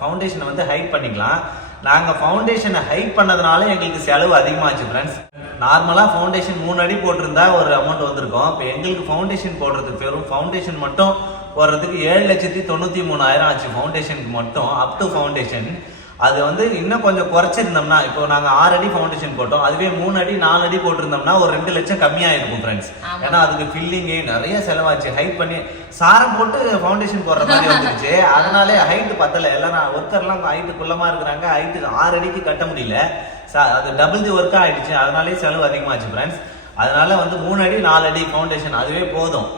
ஃபவுண்டேஷனை வந்து ஹைட் பண்ணிக்கலாம். நாங்க ஃபவுண்டேஷனை ஹைட் பண்ணதுனால எங்களுக்கு செலவு அதிகமாச்சு ஃப்ரெண்ட்ஸ். நார்மலா ஃபவுண்டேஷன் 3 அடி போட்டிருந்தா ஒரு அமௌண்ட் வந்திருக்கும். இப்போ எங்களுக்கு ஃபவுண்டேஷன் போடுறதுக்கு வெறும் ஃபவுண்டேஷன் மட்டும் போடுறதுக்கு 7,93,000 ஆச்சு ஃபவுண்டேஷனுக்கு மட்டும், அப் டு ஃபவுண்டேஷன். அது வந்து இன்னும் கொஞ்சம் குறைச்சிருந்தோம்னா, இப்போ நாங்க 6 அடி ஃபவுண்டேஷன் போட்டோம், அதுவே 3 அடி 4 அடி போட்டிருந்தோம்னா ஒரு 2 லட்சம் கம்மியா இருக்கும் ஃப்ரெண்ட்ஸ். ஏன்னா அதுக்கு ஃபில்லிங்கு நிறைய செலவாச்சு. ஹைட் பண்ணி சாரம் போட்டு ஃபவுண்டேஷன் போடுற மாதிரி வந்துருச்சு. அதனாலே ஹைட் பத்தல. எல்லாம் ஒர்க்கர்லாம் ஹைட்டு குள்ளமா இருக்கிறாங்க, ஹைட்டு 6 அடிக்கு கட்ட முடியல. அது டபுள் தி ஒர்க்கா ஆயிடுச்சு. அதனாலே செலவு அதிகமாச்சு ஃப்ரெண்ட்ஸ். அதனால வந்து 3 அடி 4 அடி ஃபவுண்டேஷன் அதுவே போதும்.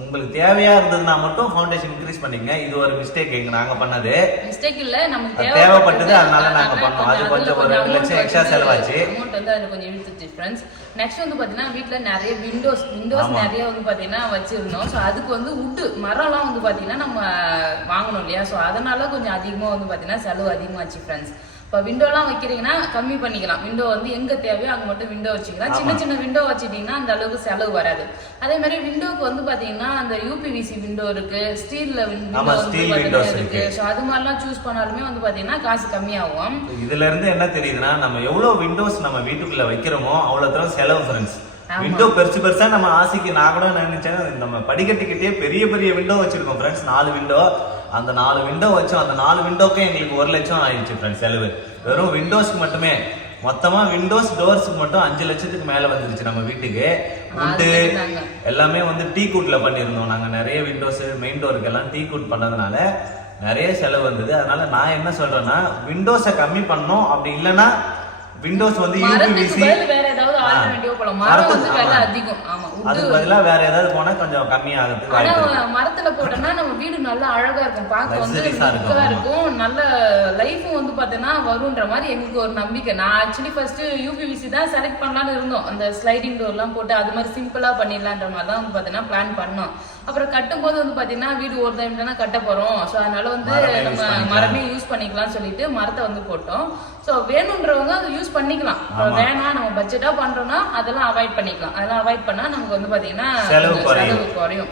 உங்களுக்கு தேவையா இருந்ததுன்னா மட்டும் ஃபவுண்டேஷன் இன்க்ரீஸ் பண்ணீங்க. இது ஒரு மிஸ்டேக் நாங்க பண்ணது. மிஸ்டேக் இல்ல, நமக்கு தேவைப்பட்டது, அதனால நாங்க பண்ணோம். அது கொஞ்சம் ஒரு 2 லட்சம் எக்ஸ்ட்ரா செலவாச்சு. அமௌண்ட் வந்து அது கொஞ்சம் இழுத்துச்சு ஃப்ரெண்ட்ஸ். நெக்ஸ்ட் வந்து பாத்தீங்கன்னா வீட்ல நிறைய விண்டோஸ் நிறைய வந்து பாத்தீங்கன்னா வச்சிருந்தோம். ஸோ அதுக்கு வந்து உட்டு மரம்லாம் வந்து பாத்தீங்கன்னா நம்ம வாங்கணும் இல்லையா. ஸோ அதனால கொஞ்சம் அதிகமா வந்து பாத்தீங்கன்னா செலவு அதிகமாச்சு ஃப்ரெண்ட்ஸ். இப்போ விண்டோலாம் வைக்கிறீங்கன்னா கம்மி பண்ணிக்கலாம். விண்டோ வந்து எங்க தேவையோ அங்கே மட்டும் விண்டோ வச்சுக்கலாம். சின்ன விண்டோ வச்சுட்டீங்கன்னா அந்த அளவுக்கு செலவு வராது. அதே மாதிரி விண்டோக்கு வந்து பாத்தீங்கன்னா அந்த யூபிவிசி விண்டோ இருக்கு, ஸ்டீல்ல விண்டோ இருக்கு. ஸோ அது மாதிரிலாம் சூஸ் பண்ணாலுமே வந்து பாத்தீங்கன்னா காசு கம்மியாகும். இதுல இருந்து என்ன தெரியுதுன்னா, நம்ம எவ்வளவு விண்டோஸ் நம்ம வீட்டுக்குள்ள வைக்கிறோமோ அவ்வளவு தூரம் செலவு ஃப்ரெண்ட்ஸ். விண்டோ பெருசா நம்ம ஆசைக்கு, நான் கூட நினைச்சேன் நம்ம படிக்கட்டுக்கிட்டே பெரிய விண்டோ வச்சிருக்கோம் ஃப்ரெண்ட்ஸ். 4 விண்டோ, அந்த 4 விண்டோ வச்சோம். அந்த 4 விண்டோக்கே எங்களுக்கு 1 லட்சம் ஆயிடுச்சு ஃப்ரெண்ட்ஸ் செலவு. வெறும் விண்டோஸ்க்கு மட்டுமே, மொத்தமா விண்டோஸ் டோர்ஸ்க்கு மட்டும் 5 லட்சத்துக்கு மேல வந்துருச்சு நம்ம வீட்டுக்கு. உட்டு எல்லாமே வந்து டீ கூட்ல பண்ணியிருந்தோம் நாங்க. நிறைய விண்டோஸ் மெயின் டோருக்கு எல்லாம் டீ கூட் பண்ணதுனால நிறைய செலவு வந்தது. அதனால நான் என்ன சொல்றேன்னா, விண்டோஸை கம்மி பண்ணோம். அப்படி இல்லைன்னா விண்டோஸ் வந்து மரத்துக்கு யூபிவிசி பதில் வேற ஏதாவது ஆல்டர்னேட்டிவ் போலாம். மரம் வந்து விலை அதிகம். ஆமா, அதுக்கு பதிலா வேற ஏதாவது போனா கொஞ்சம் கம்மியாகிறதுக்கு ஆனா வாய்ப்பு இருக்கு. மரத்துல போட்டோம்னா நம்ம வீடு நல்லா அழகா இருக்கும், பார்க்க வந்து Luxurious-ஆ இருக்கும். லுக்கா இருக்கும், நல்ல லைஃபும் வந்து பாத்தீங்கன்னா வரும்ன்ற மாதிரி எங்களுக்கு ஒரு நம்பிக்கை. நான் ஆக்சுவலி ஃபர்ஸ்ட் யூபிவிசி தான் செலக்ட் பண்ணலாம்னு இருந்தோம். அந்த ஸ்லைடிங் டோர் எல்லாம் போட்டு அது மாதிரி சிம்பிளா பண்ணிடலான்ற மாதிரி தான் வந்து பாத்தீங்கன்னா பிளான் பண்ணோம். அப்புறம் கட்டும் போது வந்து பாத்தீங்கன்னா வீடு ஒரு டைம் தானே கட்ட போறோம், சோ அதனால வந்து நம்ம மரமே யூஸ் பண்ணிக்கலாம் சொல்லிட்டு மரத்தை வந்து போட்டோம். சோ வேணும்ன்றவங்க அதை யூஸ் பண்ணிக்கலாம், வேணாம் நம்ம பட்ஜெட்டா பண்றோம்னா அதெல்லாம் அவாய்ட் பண்ணிக்கலாம். அதெல்லாம் அவாய்ட் பண்ணா நமக்கு வந்து பாத்தீங்கன்னா செலவு குறையும்.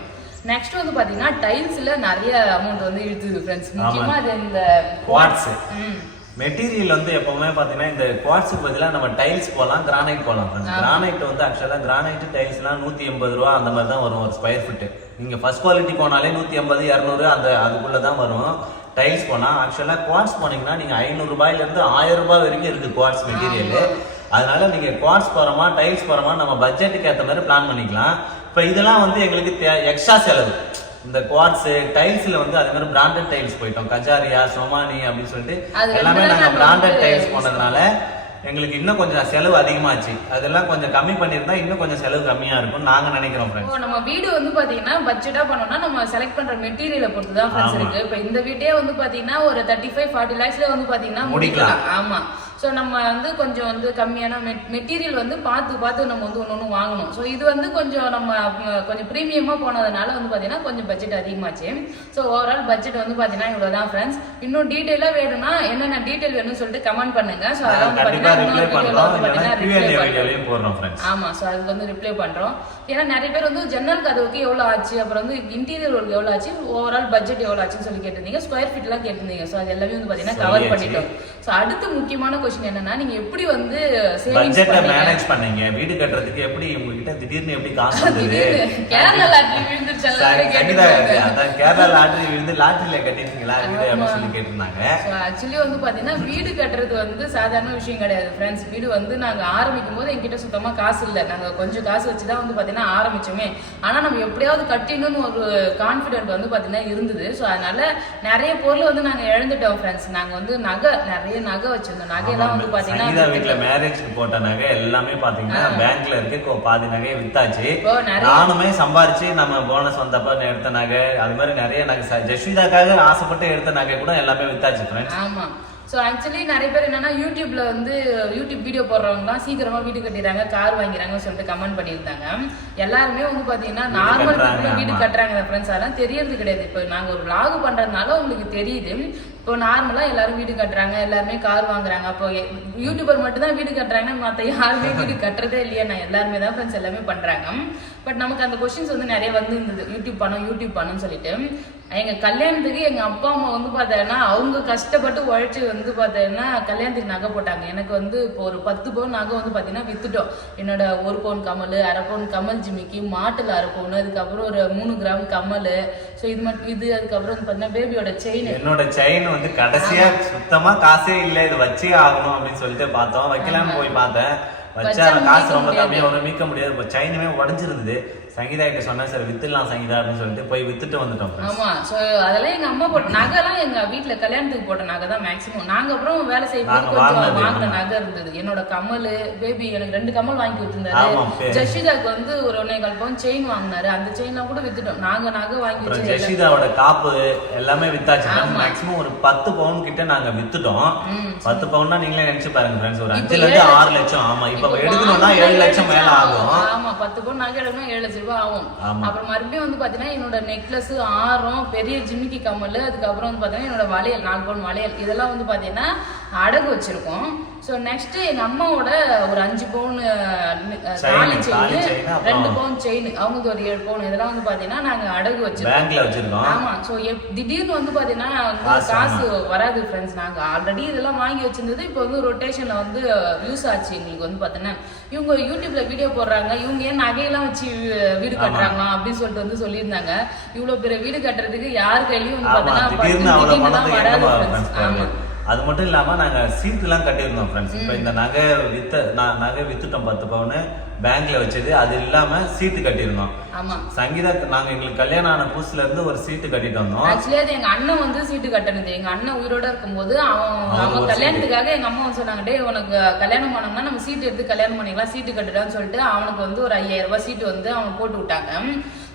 நெக்ஸ்ட் வந்து பாத்தீங்கன்னா டைல்ஸ்ல நிறைய அமௌண்ட் வந்து இழுத்துது ஃப்ரெண்ட்ஸ். முக்கியமா அது இந்த குவார்ட்ஸ் மெட்டீரியல் வந்து எப்பவுமே பாத்தீங்கன்னா இந்த குவார்ட்ஸுக்கு பதிலாக நம்ம டைல்ஸ் போகலாம், கிரானைட் போகலாம். கிரானைட் வந்து ஆக்சுவலாக கிரானைட் டைல்ஸ்லாம் 180 ரூபா அந்த மாதிரி தான் வரும் ஒரு ஸ்கொயர் ஃபீட்டு. நீங்க ஃபர்ஸ்ட் குவாலிட்டி போனாலே 150 200 அந்த அதுக்குள்ள தான் வரும். டைல்ஸ் போனா ஆக்சுவலாக குவார்ட்ஸ் போனீங்கன்னா நீங்க 500 ரூபாயிலிருந்து 1000 ரூபாய் வரைக்கும் இருக்கு குவார்ட்ஸ் மெட்டீரியல். அதனால நீங்க குவார்ட்ஸ் போறோமா டைல்ஸ் போறோமா நம்ம பட்ஜெட்டுக்கு ஏற்ற மாதிரி பிளான் பண்ணிக்கலாம். இப்போ இதெல்லாம் வந்து எங்களுக்கு எக்ஸ்ட்ரா செலவு. இந்த குவார்ட்ஸ் டைல்ஸ்ல வந்து அதே மாதிரி பிராண்டட் டைல்ஸ் போயிட்டோம், கஜாரியா, சோமானி அப்படின்னு சொல்லிட்டு எல்லாமே நாங்க பிராண்டட் டைல்ஸ் போனதுனால எங்களுக்கு இன்னும் கொஞ்சம் செலவு அதிகமாச்சு. அதெல்லாம் கொஞ்சம் கம்மி பண்ணிருந்தா இன்னும் கொஞ்சம் செலவு கம்மியா இருக்கும் நாங்க நினைக்கிறோம் ஃப்ரெண்ட்ஸ். நம்ம வீடு வந்து பாத்தீங்கன்னா பட்ஜெட்டா பண்ணோம்னா நம்ம செலக்ட் பண்ற மெட்டீரியலை பொறுத்து தான் ஃப்ரெண்ட்ஸ் இருக்கு. இப்போ இந்த வீட்டே வந்து பாத்தீங்கன்னா ஒரு 35-40 lakhsல வந்து பாத்தீங்கன்னா முடிக்கலாம். ஆமா, ஸோ நம்ம வந்து கொஞ்சம் வந்து கம்மியான மெட்டீரியல் வந்து பார்த்து நம்ம வந்து ஒன்று வாங்கணும். ஸோ இது வந்து கொஞ்சம் நம்ம கொஞ்சம் ப்ரீமியமாக போனதுனால வந்து பார்த்தீங்கன்னா கொஞ்சம் பட்ஜெட் அதிகமாச்சு. ஸோ ஓவரால் பட்ஜெட் வந்து பார்த்தீங்கன்னா இவ்வளோ தான் ஃப்ரெண்ட்ஸ். இன்னும் டீட்டெயிலாக வேணும்னா என்னென்ன டீட்டெயில் வேணும்னு சொல்லிட்டு கமெண்ட் பண்ணுங்க. ஸோ அதெல்லாம் வந்து பார்த்தீங்கன்னா ஆமாம், ஸோ அதுக்கு வந்து ரிப்ளை பண்ணுறோம். ஏன்னா நிறைய பேர் வந்து ஜன்னல் கதவுக்கு எவ்வளோ ஆச்சு, அப்புறம் வந்து இன்டீரியர் ஒர்க் எவ்வளோ ஆச்சு, ஓவரால் பட்ஜெட் எவ்வளோ ஆச்சுன்னு சொல்லி கேட்டிருந்தீங்க, ஸ்கொயர் ஃபீட்லாம் கேட்டிருந்தீங்க. ஸோ அது எல்லாமே வந்து பார்த்தீங்கன்னா கவர் பண்ணிட்டோம். ஸோ அடுத்து முக்கியமான क्वेश्चन என்னன்னா நீங்க எப்படி வந்து சேவிங்ஸ் மேனேஜ் பண்ணீங்க, வீடு கட்டறதுக்கு எப்படி உங்ககிட்ட திடீர்னு எப்படி காசு வந்தது? கேரளா லாட்டரி விழுந்துருச்சால கேட்டிருந்தாங்க. அதான் கேரளா லாட்டரி விழுந்து லாட்டரியில கட்டிட்டீங்களா வீடு அப்படி சொல்லி கேட்டிருந்தாங்க. சோ एक्चुअली வந்து பாத்தீங்கன்னா வீடு கட்டறது வந்து சாதாரண விஷயம் கிடையாது फ्रेंड्स. வீடு வந்து நாங்க ஆரம்பிக்கும் போது என்கிட்ட சுத்தமா காசு இல்ல, நாங்க கொஞ்சம் காசு வச்சு தான் வந்து பாத்தீங்கன்னா ஆரம்பிச்சோமே. ஆனா நம்ம எப்படியாவது கட்டிடணும்னு ஒரு கான்ஃபிடென்ட் வந்து பாத்தீங்கன்னா இருந்தது. சோ அதனால நிறைய பொருள் வந்து நாங்க இழந்துட்டோம் फ्रेंड्स. நாங்க வந்து நிறைய நகை வச்சிருந்தோம். நகையெல்லாம் வந்து பாத்தீங்கன்னா வீட்டுல மேரேஜ்க்கு போட்ட நகை எல்லாமே பாத்தீங்கன்னா பேங்க்ல இருக்கு, பாதி நகையை வித்தாச்சு. நானுமே சம்பாரிச்சு நம்ம போனஸ் வந்தப்ப எடுத்த நகை அது மாதிரி நிறைய நகை ஜஸ்விதாக்காக ஆசைப்பட்டு எடுத்த நகை கூட எல்லாமே வித்தாச்சு ஃப்ரெண்ட்ஸ். ஆமா, ஸோ ஆக்சுவலி நிறைய பேர் என்னன்னா யூடியூப்ல வந்து யூடியூப் வீடியோ போடுறவங்கலாம் சீக்கிரமா வீடு கட்டிடுறாங்க, கார் வாங்கிறாங்கன்னு சொல்லிட்டு கமெண்ட் பண்ணியிருந்தாங்க. எல்லாருமே வந்து பாத்தீங்கன்னா நார்மல் வீடு கட்டுறாங்க ஃப்ரெண்ட்ஸ். அதெல்லாம் தெரியறது கிடையாது. இப்போ நாங்க ஒரு vlog பண்றதுனால உங்களுக்கு தெரியுது. இப்போ நார்மலா எல்லாரும் வீடு கட்டுறாங்க, எல்லாருமே கார் வாங்குறாங்க. அப்போ யூடியூபர் மட்டும் தான் வீடு கட்டுறாங்க, மற்ற யாருமே வீடு கட்டுறதே இல்லையா? நான் எல்லாருமே தான் ஃப்ரெண்ட்ஸ் எல்லாமே பண்றாங்க. பட் நமக்கு அந்த கொஸ்டின்ஸ் வந்து நிறைய வந்து இருந்தது, யூடியூப் பண்ணுன்னு சொல்லிட்டு. எங்க கல்யாணத்துக்கு எங்க அப்பா அம்மா வந்து பார்த்தீங்கன்னா அவங்க கஷ்டப்பட்டு உழைச்சி வந்து பார்த்தீங்கன்னா கல்யாணத்துக்கு நகை போட்டாங்க. எனக்கு வந்து இப்போ ஒரு 10 பவுன் நகை வந்து பார்த்தீங்கன்னா வித்துட்டோம். என்னோட 1 பவுன் கமல், 1/2 பவுன் கமல் ஜிமிக்கி, மாட்டுல 1/2 பவுன், அதுக்கப்புறம் ஒரு 3 கிராம் கமல். ஸோ இது அதுக்கப்புறம் வந்து பார்த்தீங்கன்னா பேபியோட செயின். என்னோட செயின் வந்து கடைசியா சுத்தமா காசே இல்லை, இது வச்சே ஆகணும் அப்படின்னு சொல்லிட்டு பார்த்தோம். வைக்கலாம்னு போய் பார்த்தேன், வச்சா காசு ரொம்ப கம்மியா வரும், மீட்க முடியாது. இப்போ செயினுமே உடஞ்சிருந்தது. சங்கீதா கிட்ட சொன்னா சார் வித்துடலாம் சங்கீதா அப்படின்னு சொல்லிட்டு போய் வித்துட்டு வந்துட்டோம். ஆமா, சோ அதெல்லாம் எங்க அம்மா போட்ட நகைலாம் எங்க வீட்டுல கல்யாணத்துக்கு போட்ட நகை தான் மேக்ஸிமம். நாங்க அப்புறம் வேலை செய்யும்போது கொஞ்சம் வாங்கின நகை இருந்தது. என்னோட கமல் பேபி எனக்கு 2 கமல் வாங்கி வச்சிருந்தாரு. ஜஸ்விதாக்கு வந்து ஒரு 1.25 பவுன் செயின் வாங்கினாரு. அந்த செயின்லாம் கூட வித்துட்டோம். நாங்க நகை வாங்கி வச்சு ஜஸ்விதாவோட காப்பு எல்லாமே வித்தாச்சு. மேக்ஸிமம் ஒரு 10 பவுன் கிட்ட நாங்க வித்துட்டோம். 10 பவுன்னா நீங்களே நினைச்சு பாருங்க ஃப்ரெண்ட்ஸ், ஒரு 5 இருந்து 6 லட்சம். ஆமா, இப்ப எடுக்கணும்னா 7 லட்சம் மேல ஆகும். ஆமா, 10 பவுன் நகை எடுக்கணும் 7 லட்சம் ரூபாய் ஆகும். அப்புறம் மறுபடியும் வந்து பாத்தீங்கன்னா என்னோட நெக்லஸ், ஆரம், பெரிய ஜிமிக்கி கம்மல், அதுக்கப்புறம் வந்து பாத்தீங்கன்னா என்னோட வளையல் 4 பவுன் வளையல், இதெல்லாம் வந்து பாத்தீங்கன்னா அடகு வச்சிருக்கோம். ஸோ நெக்ஸ்ட் எங்க அம்மாவோட ஒரு 5 பவுன் தாலி செயின், 2 பவுன் செயின், அவங்களுக்கு ஒரு 7 பவுன், இதெல்லாம் வந்து பாத்தீங்கன்னா நாங்க அடகு வச்சிருக்கோம். ஆமா, ஸோ திடீர்னு வந்து பாத்தீங்கன்னா காசு வராது ஃப்ரெண்ட்ஸ். நாங்க ஆல்ரெடி இதெல்லாம் வாங்கி வச்சிருந்தது, இப்போ வந்து ரொட்டேஷன்ல வந்து யூஸ் ஆச்சு எங்களுக்கு. வந்து பாத்தீங்கன்னா இவங்க யூடியூப்ல வீடியோ போடுறாங்க, இவங்க ஏன் நகையெல்லாம் வச்சு வீடு கட்டுறாங்களா அப்படின்னு சொல்லிட்டு வந்து சொல்லியிருந்தாங்க. இவ்வளவு பெரிய வீடு கட்டுறதுக்கு யார் கையிலயும் வந்து பாத்தீங்கன்னா வராது. ஆமா, அது மட்டும் இல்லாம நாங்க சீட்டுலாம் கட்டியிருந்தோம் ஃப்ரெண்ட்ஸ். இப்போ இந்த நகை வித்துட்டோம் 10 பவுன் பேங்க்ல வச்சது, அது இல்லாம சீட்டு கட்டியிருந்தோம். ஆமா சங்கீதா நாங்க எங்களுக்கு கல்யாணம் ஆன புதுசுல இருந்து ஒரு சீட்டு கட்டிட்டு வந்தோம். ஆக்சுவலி அது எங்க அண்ணன் வந்து சீட்டு கட்டணுது. எங்க அண்ணன் உயிரோட இருக்கும்போது அவன் கல்யாணத்துக்காக எங்க அம்மா வந்து சொன்னாங்க, டேய் உனக்கு கல்யாணம் பண்ணோம்னா நம்ம சீட்டு எடுத்து கல்யாணம் பண்ணிக்கலாம், சீட்டு கட்டுடான்னு சொல்லிட்டு அவனுக்கு வந்து ஒரு 5000 ரூபாய் சீட்டு வந்து அவன் போட்டு விட்டாங்க.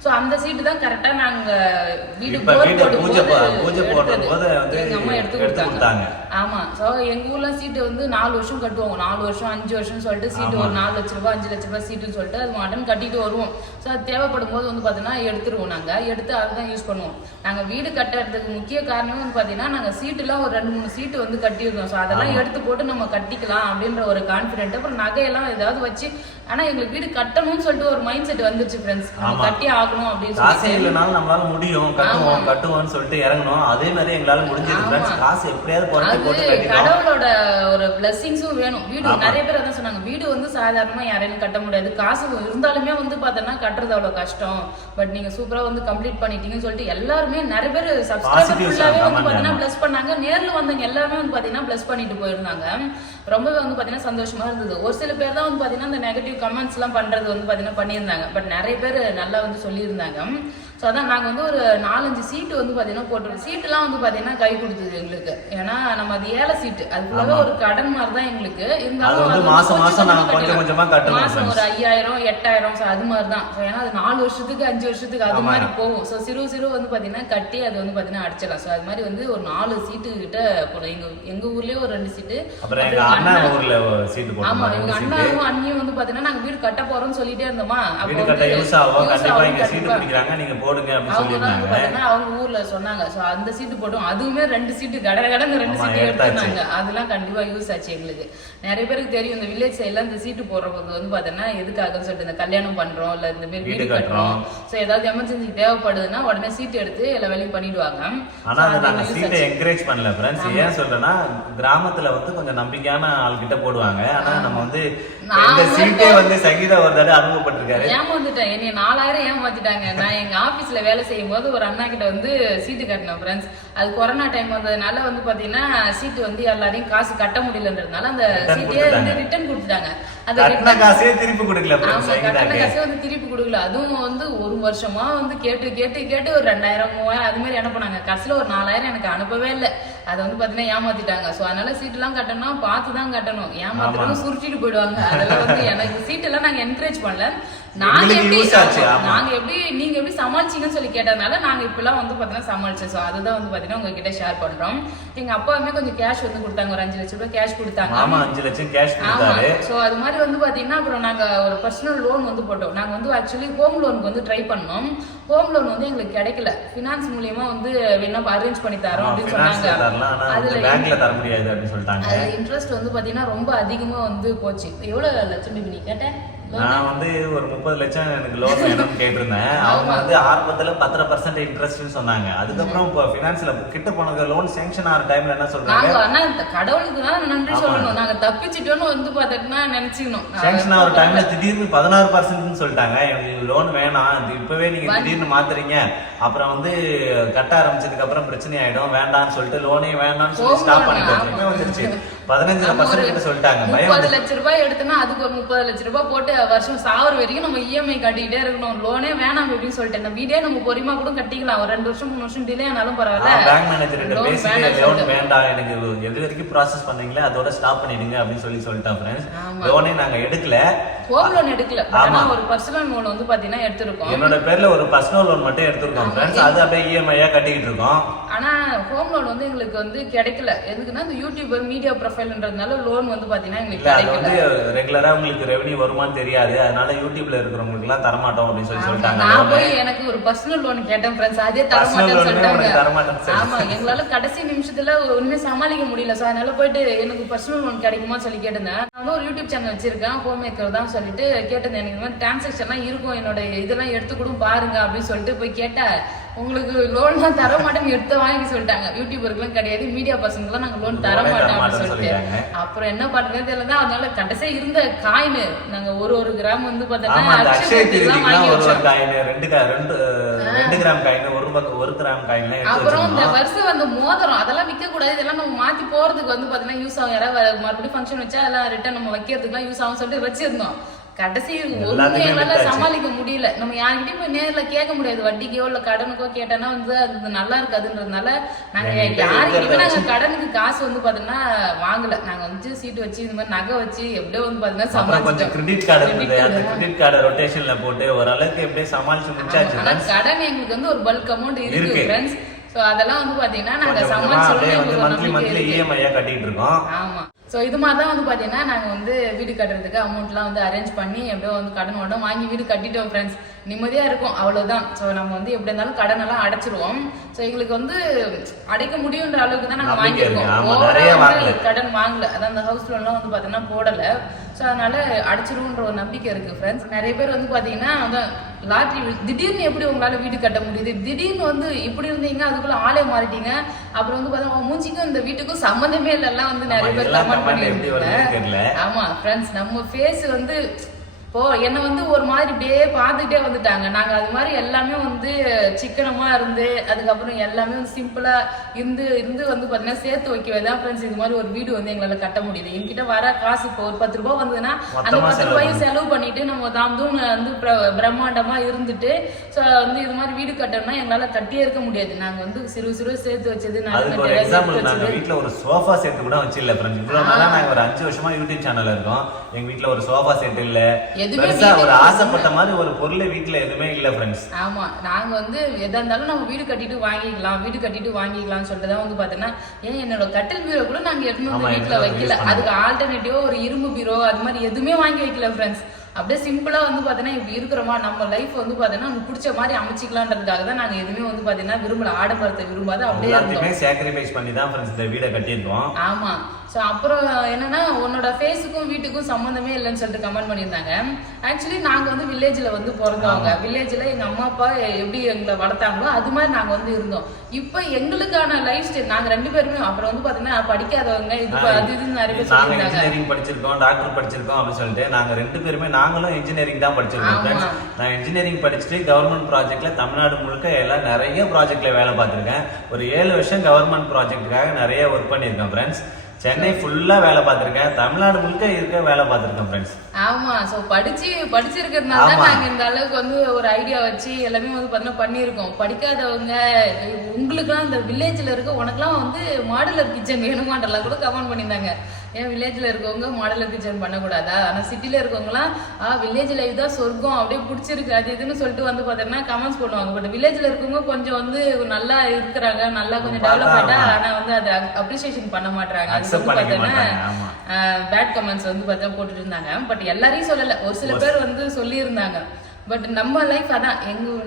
சோ அந்த சீட்டு தான் கரெக்டா நாங்க வீடு பூஜை போடுற போது வந்து எங்க அம்மா எடுத்து கொடுத்தாங்க. ஆமா சோ எங்க ஊர்ல சீட்டு வந்து 4 வருஷம் கட்டுவாங்க, 4 வருஷம் 5 வருஷம் சொல்லிட்டு சீட்டு ஒரு 4 லட்ச ரூபாய் 5 லட்ச ரூபாய் சீட்டுன்னு சொல்லிட்டு அது மாட்டன் கட்டிட்டு வருவோம். ஸோ அது தேவைப்படும் போது வந்து பார்த்தீங்கன்னா எடுத்துருவோம், நாங்கள் எடுத்து அதுதான் யூஸ் பண்ணுவோம். நாங்கள் வீடு கட்டுறதுக்கு முக்கிய காரணமே வந்து பார்த்தீங்கன்னா நாங்கள் சீட்டுலாம் ஒரு 2-3 சீட்டு வந்து கட்டியிருந்தோம். ஸோ அதெல்லாம் எடுத்து போட்டு நம்ம கட்டிக்கலாம் அப்படின்ற ஒரு கான்ஃபிடென்ட். அப்புறம் நகையெல்லாம் ஏதாவது வச்சு, ஆனால் எங்களுக்கு வீடு கட்டணும்னு சொல்லிட்டு ஒரு மைண்ட் செட் வந்துருச்சு ஃப்ரெண்ட்ஸ், கட்டி ஆகணும் அப்படின்னு சொல்லி. இல்லைனாலும் நம்மளால முடியும், கட்டுவோம்னு சொல்லிட்டு இறங்கணும். அதே மாதிரி எங்களால முடிஞ்சது ஃப்ரெண்ட்ஸ். காசு எப்படியாவது போட்டு கடவுளோட ஒரு பிளஸிங்ஸும் வேணும். வீடு நிறைய பேர் அதான் சொன்னாங்க, வீடு வந்து சாதாரணமா யாரையும் கட்ட முடியாது, காசு இருந்தாலுமே வந்து பார்த்தோன்னா கட்டுறது அவ்வளவு கஷ்டம். பட் நீங்க சூப்பரா வந்து கம்ப்ளீட் பண்ணிட்டீங்கன்னு சொல்லிட்டு எல்லாருமே நிறைய பேர் சப்ஸ்கிரைபர் ஃபுல்லாவே வந்து பாத்தீங்கன்னா பிளஸ் பண்ணாங்க. நேர்ல வந்தவங்க எல்லாருமே வந்து பாத்தீங்கன்னா பிளஸ் பண்ணிட்டு போயிருந்தாங்க. ரொம்பவே வந்து பாத்தீங்கன்னா சந்தோஷமா இருந்தது. ஒரு சில பேர் தான் வந்து பாத்தீங்கன்னா இந்த நெகட்டிவ் கமெண்ட்ஸ் எல்லாம் பண்றது வந்து பாத்தீங்கன்னா பண்ணியிருந்தாங்க. பட் நிறைய பேர் நல்லா வந்து சொல்லியிருந்தாங்க. ஸோ அதான் நாங்கள் வந்து ஒரு 4-5 சீட்டு வந்து பார்த்தீங்கன்னா போட்டிருக்கோம். சீட்டுலாம் வந்து பார்த்தீங்கன்னா கை கொடுத்தது எங்களுக்கு. ஏன்னா நம்ம அது ஏழை சீட்டு, அது ஃபுல்லாகவே ஒரு கடன் மாதிரி தான் எங்களுக்கு. இருந்தாலும் மாதம் ஒரு 5000 8000 ஸோ அது மாதிரி தான். ஸோ ஏன்னா அது 4 வருஷத்துக்கு 5 வருஷத்துக்கு அது மாதிரி போகும். ஸோ சிறு வந்து பார்த்தீங்கன்னா கட்டி அது வந்து பார்த்தீங்கன்னா அடிச்சிடலாம். ஸோ அது மாதிரி வந்து ஒரு 4 சீட்டு கிட்ட போடுறோம். எங்க ஊர்லேயே ஒரு 2 சீட்டு. ஆமா எங்க அண்ணாவும் அண்ணியும் வந்து பார்த்தீங்கன்னா நாங்கள் வீடு கட்ட போறோம்னு சொல்லிட்டே இருந்தோமா. அவங்க ஊர்ல சொன்னாங்க. சோ அந்த சீட்டு போட்டோம். அதுவுமே 2 சீட்டு கடந்து 2 சீட்டு எடுத்தாங்க. அதெல்லாம் கண்டிப்பா யூஸ் ஆச்சு எங்களுக்கு. நிறைய பேருக்கு தெரியும் இந்த வில்லேஜ் சைட்ல இந்த சீட்டு போடுறது வந்து பாத்தீங்கன்னா எதுக்காகன்னு சொல்லிட்டு, இந்த கல்யாணம் பண்றோம் இல்ல இந்த மாதிரி வீடு கட்டுறோம், சோ ஏதாவது எமர்ஜென்சி தேவைப்படுதுன்னா உடனே சீட்டு எடுத்து எல்லா வேலையும் பண்ணிடுவாங்க. ஆனா நாங்க சீட்டை என்கரேஜ் பண்ணல ஃப்ரெண்ட்ஸ். ஏன் சொல்றேன்னா கிராமத்துல வந்து கொஞ்சம் நம்பிக்கையான ஆள் கிட்ட போடுவாங்க. ஆனா நம்ம வந்து இந்த சீட்டே வந்து சங்கீதா ஒரு தடவை அனுபவப்பட்டிருக்காரு. ஏமாந்துட்டேன், என்னைய 4000 ஏமாத்திட்டாங்க. நான் எங்க ஆபீஸ்ல வேலை செய்யும் போது ஒரு அண்ணா கிட்ட வந்து சீட்டு கட்டினேன் ஃப்ரெண்ட்ஸ். அது கொரோனா டைம் வந்ததுனால வந்து பாத்தீங்கன்னா சீட்டு வந்து எல்லாரையும் காசு கட்ட முடியலன்றதுனால அந்த சீட்டே வந்து ரிட்டர்ன் கொடுத்துட்டாங்க. அந்த கட்டின காசே திருப்பி கொடுக்கல. கட்டின காசே வந்து திருப்பி கொடுக்கல. அதுவும் வந்து ஒரு வருஷமா வந்து கேட்டு ஒரு 2000 3000 அது மாதிரி அனுப்புனாங்க. கடைசியில ஒரு 4000 எனக்கு அனுப்பவே இல்லை. அதை வந்து பாத்தீங்கன்னா ஏமாத்திட்டாங்க. சோ அதனால சீட்டு எல்லாம் கட்டணும் பார்த்துதான் கட்டணும். ஏமாத்துறவங்க சுருட்டிட்டு போயிடுவாங்க. அதெல்லாம் வந்து எனக்கு சீட்டு எல்லாம் நாங்க என்கரேஜ் பண்ணல. நாங்க எப்படி நீங்க எப்படி சமாளிச்சீங்கன்னு சொல்லி கேட்டதுனால நாங்க இப்பெல்லாம் வந்து பாத்தீங்கன்னா சமாளிச்சோம். சோ அதுதான் வந்து பாத்தீங்கன்னா உங்ககிட்ட ஷேர் பண்றோம். எங்க அப்பாவுமே கொஞ்சம் கேஷ் வந்து கொடுத்தாங்க, ஒரு 5 லட்சம் ரூபாய் கேஷ் கொடுத்தாங்க. 5 லட்சம் கேஷ் கொடுத்தாரு. சோ அது மாதிரி வந்து பாத்தீங்கன்னா அப்புறம் நாங்க ஒரு பர்சனல் லோன் வந்து போட்டோம். நாங்க வந்து ஆக்சுவலி ஹோம் லோனுக்கு வந்து ட்ரை பண்ணோம். ஹோம் லோன் வந்து எங்களுக்கு கிடைக்கல. பினான்ஸ் மூலியமா வந்து வேணா அரேஞ்ச் பண்ணி தரோம் அப்படின்னு சொன்னாங்க. அதுல பேங்க்ல தர முடியாது அப்படின்னு சொல்லிட்டாங்க. அது இன்ட்ரெஸ்ட் வந்து பாத்தீங்கன்னா ரொம்ப அதிகமா வந்து போச்சு. எவ்வளவு லட்சம் நீ கேட்ட? நான் வந்து ஒரு 30 லட்சம் எனக்கு லோன் வேணும்னு கேட்டிருந்தேன். அவங்க வந்து ஆரம்பத்துல 10% இன்ட்ரெஸ்ட்னு சொன்னாங்க. அதுக்கப்புறம் இப்போ பினான்ஸ்ல கிட்ட போனது லோன் சேங்ஷன் ஆகிற டைம்ல என்ன சொல்றாங்க, கடவுளுக்கு தான் நன்றி சொல்லணும். நாங்க தப்பிச்சிட்டோம்னு வந்து பாத்தீங்கன்னா நினைச்சுக்கணும். சேங்ஷன் ஆகிற டைம்ல திடீர்னு 16% சொல்லிட்டாங்க. எனக்கு லோன் வேணாம், இப்பவே நீங்க திடீர்னு மாத்துறீங்க, அப்புறம் வந்து கட்ட ஆரம்பிச்சதுக்கு அப்புறம் பிரச்சனை ஆயிடும், வேண்டாம்னு சொல்லிட்டு லோனே வேண்டாம்னு சொல்லி ஸ்டாப் பண்ணிட்டு வந்துருச்சு. 15% சொல்லிட்டாங்க. 30 லட்சம் ரூபாய் எடுத்தோம்னா அதுக்கு ஒரு 30 லட்சம் ரூபாய் போட்டு வருஷம் சாவர வரைக்கும் நம்ம இஎம்ஐ கட்டிக்கிட்டே இருக்கணும். லோனே வேணாம் அப்படின்னு சொல்லிட்டு இந்த வீடே நம்ம பொறுமையா கூட கட்டிக்கலாம். ஒரு 2 வருஷம் 3 வருஷம் டிலே ஆனாலும் பரவாயில்ல. பேங்க் மேனேஜர் பேசிட்டு லோன் வேண்டாம், எனக்கு எது வரைக்கும் ப்ராசஸ் பண்ணீங்களே அதோட ஸ்டாப் பண்ணிடுங்க அப்படின்னு சொல்லிட்டேன் ஃப்ரெண்ட்ஸ். லோனே நாங்க எடுக்கல, ஹோம் லோன் எடுக்கல. ஆனா ஒரு பர்சனல் லோன் வந்து பாத்தீங்கன்னா எடுத்துருக்கோம். என்னோட பேர்ல ஒரு பர்சனல் லோன் மட்டும் எடுத்துருக்கோம் ஃப்ரெண்ட்ஸ். அது அப்படியே இஎம்ஐயா கட்டிக்கிட்டு இருக்கோம். ஆனா ஹோம் லோன் வந்து எங்களுக்கு வந்து கிடைக்கல. எதுக்குன்னா இந்த யூடியூபர் மீடியா ப்ரொஃபைல்ன்றதுனால லோன் வந்து பாத்தீங்கன்னா எங்களுக்கு கிடைக்கல. அது வந்து ரெகுலரா உங்களுக்கு ரெவென்யூ வருமான்னு தெரியாது, அதனால யூடியூப்ல இருக்கிறவங்களுக்கு எல்லாம் தர மாட்டோம் அப்படின்னு சொல்லிட்டாங்க. நான் போய் எனக்கு ஒரு பர்சனல் லோன் கேட்டேன் ஃப்ரெண்ட்ஸ், அதே தர மாட்டேன்னு சொல்லிட்டாங்க. ஆமா எங்களால கடைசி நிமிஷத்துல ஒண்ணுமே சமாளிக்க முடியல. சோ அதனால போயிட்டு எனக்கு பர்சனல் லோன் கிடைக்குமா சொல்லி கேட்டிருந்தேன். நான் ஒரு யூடியூப் சேனல் வச்சிருக்கேன், ஹோம் மேக்கர் தான் சொல்லிட்டு கேட்டேன். எனக்கு இந்த மாதிரி டிரான்சாக்ஷன்லாம் இருக்கும், என்னோட இதெல்லாம் எடுத்து கூட பாருங்க அப்படின்னு சொல்லிட்டு போய் கேட்டா உங்களுக்கு லோன்லாம் தர மாட்டேன்னு எடுத்து வாங்கி சொல்லிட்டாங்க. யூடியூபருக்குலாம் கிடையாது, மீடியா பர்சனுக்குலாம் நாங்க லோன் தர மாட்டோம் அப்படின்னு சொல்லிட்டு. அப்புறம் என்ன பண்றது தெரியல. அதனால கடைசியா இருந்த காயின் நாங்க ஒரு கிராம் வந்து பாத்தீங்கன்னா அப்புறம் இந்த வருஷம் அந்த மோதிரம் அதெல்லாம் விற்க கூடாது, இதெல்லாம் நம்ம மாத்தி போறதுக்கு வந்து பாத்தீங்கன்னா யூஸ் ஆகும். யாராவது மறுபடியும் ஃபங்க்ஷன் வச்சா அதெல்லாம் ரிட்டர்ன் நம்ம வைக்கிறதுக்குலாம் யூஸ் ஆகும் சொல்லிட்டு வச்சிருந்தோம். கடைசி எங்களால சமாளிக்க முடியல. நம்ம யார்கிட்டயும் போய் நேர்ல கேட்க முடியாது. வட்டிக்கோ இல்ல கடனுக்கோ கேட்டோம்னா வந்து அது நல்லா இருக்காதுன்றதுனால நாங்க யாருக்கிட்டயுமே நாங்க கடனுக்கு காசு வந்து பாத்தீங்கன்னா வாங்கல. நாங்க வந்து சீட்டு வச்சு இந்த மாதிரி நகை வச்சு எப்படியோ வந்து பாத்தீங்கன்னா சமாளிச்சோம். கிரெடிட் கார்டு இருந்தது, அந்த கிரெடிட் கார்டை ரொட்டேஷன்ல போட்டு ஓரளவுக்கு எப்படியே சமாளிச்சு முடிச்சாச்சு. ஆனா கடன் எங்களுக்கு வந்து ஒரு பல்க் அமௌண்ட் இருக்கு ஃப்ரெண்ட்ஸ். சோ அதெல்லாம் வந்து பாத்தீங்கன்னா நாங்க சமாளிச்சோம். மந்த்லி இஎம்ஐ கட்டிட்டு இருக்கோம். ஆமா. ஸோ இது மாதிரி தான் வந்து பார்த்தீங்கன்னா நாங்கள் வந்து வீடு கட்டுறதுக்கு அமௌண்ட்லாம் வந்து அரேஞ்ச் பண்ணி எப்படியோ வந்து கடனோட வாங்கி வீடு கட்டிட்டோம் ஃப்ரெண்ட்ஸ். நிம்மதியாக இருக்கும் அவ்வளோதான். ஸோ நம்ம வந்து எப்படி இருந்தாலும் கடனெல்லாம் அடைச்சிருவோம். ஸோ எங்களுக்கு வந்து அடைக்க முடியுன்ற அளவுக்கு தான் நாங்கள் வாங்கியிருக்கோம். கடன் வாங்கல, அதான் அந்த ஹவுஸ் லோன்லாம் வந்து பார்த்தீங்கன்னா போடலை. ஸோ அதனால அடைச்சிருவோன்ற ஒரு நம்பிக்கை இருக்குது ஃப்ரெண்ட்ஸ். நிறைய பேர் வந்து பார்த்தீங்கன்னா அதான் லாட்ரி திடீர்னு எப்படி உங்களால் வீடு கட்ட முடியுது, திடீர்னு வந்து இப்படி இருந்தீங்க அதுக்குள்ள ஆளே மாறிட்டீங்க, அப்புறம் வந்து பார்த்தா மூஞ்சிக்கும் இந்த வீட்டுக்கும் சம்மந்தமே இல்லைலாம் வந்து நிறைய பேர் கமெண்ட் பண்ணியிருந்தாங்க. ஆமா ஃப்ரெண்ட்ஸ், நம்ம ஃபேஸ் வந்து இப்போ என்னை வந்து ஒரு மாதிரி இப்படியே பார்த்துட்டே வந்துட்டாங்க. நாங்கள் அது மாதிரி எல்லாமே வந்து சிக்கனமா இருந்து அதுக்கப்புறம் எல்லாமே வந்து சிம்பிளா இருந்து வந்து பார்த்தீங்கன்னா சேர்த்து வைக்கவே தான் ஃப்ரெண்ட்ஸ் இது மாதிரி ஒரு வீடு வந்து எங்களால் கட்ட முடியுது. என்கிட்ட வர காசு இப்போ ஒரு 10 ரூபாய் வந்ததுன்னா அந்த 10 ரூபாயும் செலவு பண்ணிட்டு நம்ம தாம்தூம் வந்து பிரம்மாண்டமா இருந்துட்டு ஸோ வந்து இது மாதிரி வீடு கட்டணும்னா எங்களால் கட்டியே இருக்க முடியாது. நாங்கள் வந்து சிறு சேர்த்து வச்சது வீட்டில் ஒரு சோஃபா செட் கூட வச்சு இல்லை ஃப்ரெண்ட்ஸ். இவ்வளோ நாளாக நாங்கள் ஒரு 5 வருஷமா யூடியூப் சேனல் இருக்கோம். எங்க வீட்டில் ஒரு சோஃபா செட் இல்லை, ஒரு ஆசைப்பட்ட மாதிரி ஒரு பொருள் வீட்டுல எதுவுமே இல்ல ஃப்ரெண்ட்ஸ். ஆமா, நாங்க வந்து எதா இருந்தாலும் நம்ம வீடு கட்டிட்டு வாங்கிக்கலாம்னு சொல்லிட்டு தான் வந்து பாத்தீங்கன்னா ஏன் என்னோட கட்டில் பீரோ கூட நாங்க எடுத்து வந்து வீட்டுல வைக்கல. அதுக்கு ஆல்டர்னேட்டிவா ஒரு இரும்பு பீரோ அது மாதிரி எதுவுமே வாங்கி வைக்கல ஃப்ரெண்ட்ஸ். அப்படியே சிம்பிளா வந்து பாத்தீங்கன்னா இப்படி இருக்கிறோமா நம்ம லைஃப் வந்து பாத்தீங்கன்னா நமக்கு பிடிச்ச மாதிரி அமைச்சிக்கலான்றதுக்காக தான் நாங்க எதுவுமே வந்து பாத்தீங்கன்னா விரும்பல, ஆடம்பரத்தை விரும்பாத அப்படியே சாக்ரிஃபைஸ் பண்ணி தான் ஃப்ரெண்ட்ஸ் இந்த வீடை கட்டியிருக்கோம். ஆமா. ஸோ அப்புறம் என்னன்னா உன்னோட ஃபேஸுக்கும் வீட்டுக்கும் சம்மந்தமே இல்லைன்னு சொல்லிட்டு கமெண்ட் பண்ணியிருந்தாங்க. ஆக்சுவலி நாங்கள் வந்து வில்லேஜில் வந்து பிறந்தவங்க. வில்லேஜில் எங்கள் அம்மா அப்பா எப்படி எங்களை வளர்த்தாங்களோ அது மாதிரி நாங்கள் வந்து இருந்தோம். இப்போ எங்களுக்கான லைஃப் ஸ்டைல் நாங்கள் 2 பேருமே அப்புறம் வந்து பார்த்தீங்கன்னா படிக்காதவங்க இதுன்னு நிறைய பேர் சொல்லியிருந்தாங்க. இன்ஜினியரிங் படிச்சிருக்கோம், டாக்டர் படிச்சிருக்கோம் அப்படின்னு சொல்லிட்டு நாங்கள் 2 பேருமே நாங்களும் இன்ஜினியரிங் தான் படிச்சிருக்கோம். நான் இன்ஜினியரிங் படிச்சுட்டு கவர்மெண்ட் ப்ராஜெக்ட்ல தமிழ்நாடு முழுக்க எல்லாம் நிறைய ப்ராஜெக்ட்ல வேலை பார்த்துருக்கேன். ஒரு 7 வருஷம் கவர்மெண்ட் ப்ராஜெக்டுக்காக நிறைய ஒர்க் பண்ணியிருக்கேன் ஃப்ரெண்ட்ஸ். சென்னை ஃபுல்லா வேலை பார்த்திருக்கேன், தமிழ்நாடு முழுக்க இருக்க வேலை பார்த்திருக்கேன் ஃப்ரெண்ட்ஸ். ஆமா, சோ படிச்சிருக்கிறதுனால தான் நாங்க இந்த அளவுக்கு வந்து ஒரு ஐடியா வச்சு எல்லாமே வந்து பார்த்தீங்கன்னா பண்ணியிருக்கோம். படிக்காதவங்க உங்களுக்குலாம் இந்த வில்லேஜ்ல இருக்க உனக்குலாம் வந்து மாடுலர் கிச்சன் வேணுமான்றலாம் கூட கமெண்ட் பண்ணியிருந்தாங்க. ஏன் வில்லேஜ்ல இருக்கவங்க மாடலர் கிச்சன் பண்ணக்கூடாதா? ஆனா சிட்டில இருக்கவங்கலாம் வில்லேஜ் லைஃப் தான் சொர்க்கம் அப்படியே பிடிச்சிருக்கு அது இதுன்னு சொல்லிட்டு வந்து பாத்தீங்கன்னா கமெண்ட்ஸ் பண்ணுவாங்க. பட் வில்லேஜ்ல இருக்கவங்க கொஞ்சம் வந்து நல்லா இருக்கிறாங்க, நல்லா கொஞ்சம் டெவலப் ஆயிட்டா, ஆனா வந்து அதை அப்ரிசியேஷன் பண்ண மாட்டாங்க. அது வந்து பாத்தீங்கன்னா பேட் கமெண்ட்ஸ் வந்து பார்த்தா போட்டுட்டு இருந்தாங்க. பட் எல்லாரையும் சொல்லல, ஒரு சில பேர் வந்து சொல்லி இருந்தாங்க. பட் நம்ம லைஃப் அதான்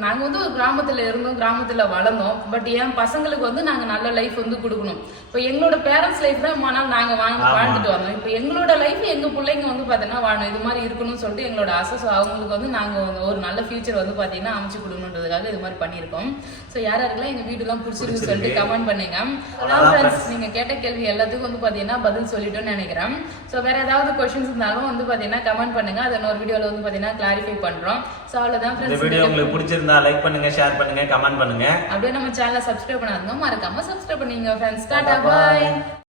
நாங்க வந்து ஒரு கிராமத்துல இருந்தோம், கிராமத்துல வளர்ந்தோம். பட் என் பசங்களுக்கு வந்து நாங்க நல்ல லைஃப் வந்து கொடுக்கணும். இப்போ எங்களோட பேரண்ட்ஸ் லைஃப் தான் நாங்க வாழ்ந்துட்டு வந்தோம். இப்போ எங்களோட லைஃப் எங்க பிள்ளைங்க வந்து பாத்தீங்கன்னா வாழணும், இது மாதிரி இருக்கணும்னு சொல்லிட்டு எங்களோட ஆசை. ஸோ அவங்களுக்கு வந்து நாங்க ஒரு நல்ல ஃபியூச்சர் வந்து பாத்தீங்கன்னா அமைச்சு கொடுக்கணுன்றதுக்காக இது மாதிரி பண்ணியிருக்கோம். ஸோ யாரெல்லாம் எங்க வீடுலாம் பிடிச்சிருக்குன்னு சொல்லிட்டு கமெண்ட் பண்ணுங்க. அதான் ஃப்ரெண்ட்ஸ், நீங்க கேட்ட கேள்வி எல்லாத்துக்கும் வந்து பாத்தீங்கன்னா பதில் சொல்லிட்டோம்னு நினைக்கிறேன். ஸோ வேற ஏதாவது கொஸ்டின்ஸ் இருந்தாலும் வந்து பாத்தீங்கன்னா கமெண்ட் பண்ணுங்க, அதை இன்னொரு வீடியோல வந்து பாத்தீங்கன்னா கிளாரிஃபை பண்றோம். சோ அவ்வளவுதான் फ्रेंड्स. இந்த வீடியோ உங்களுக்கு பிடிச்சிருந்தா லைக் பண்ணுங்க, ஷேர் பண்ணுங்க, கமெண்ட் பண்ணுங்க. அப்படியே நம்ம சேனலை சப்ஸ்கிரைப் பண்ணாதவங்க மறக்காம சப்ஸ்கிரைப் பண்ணுங்க फ्रेंड्स. Tata bye.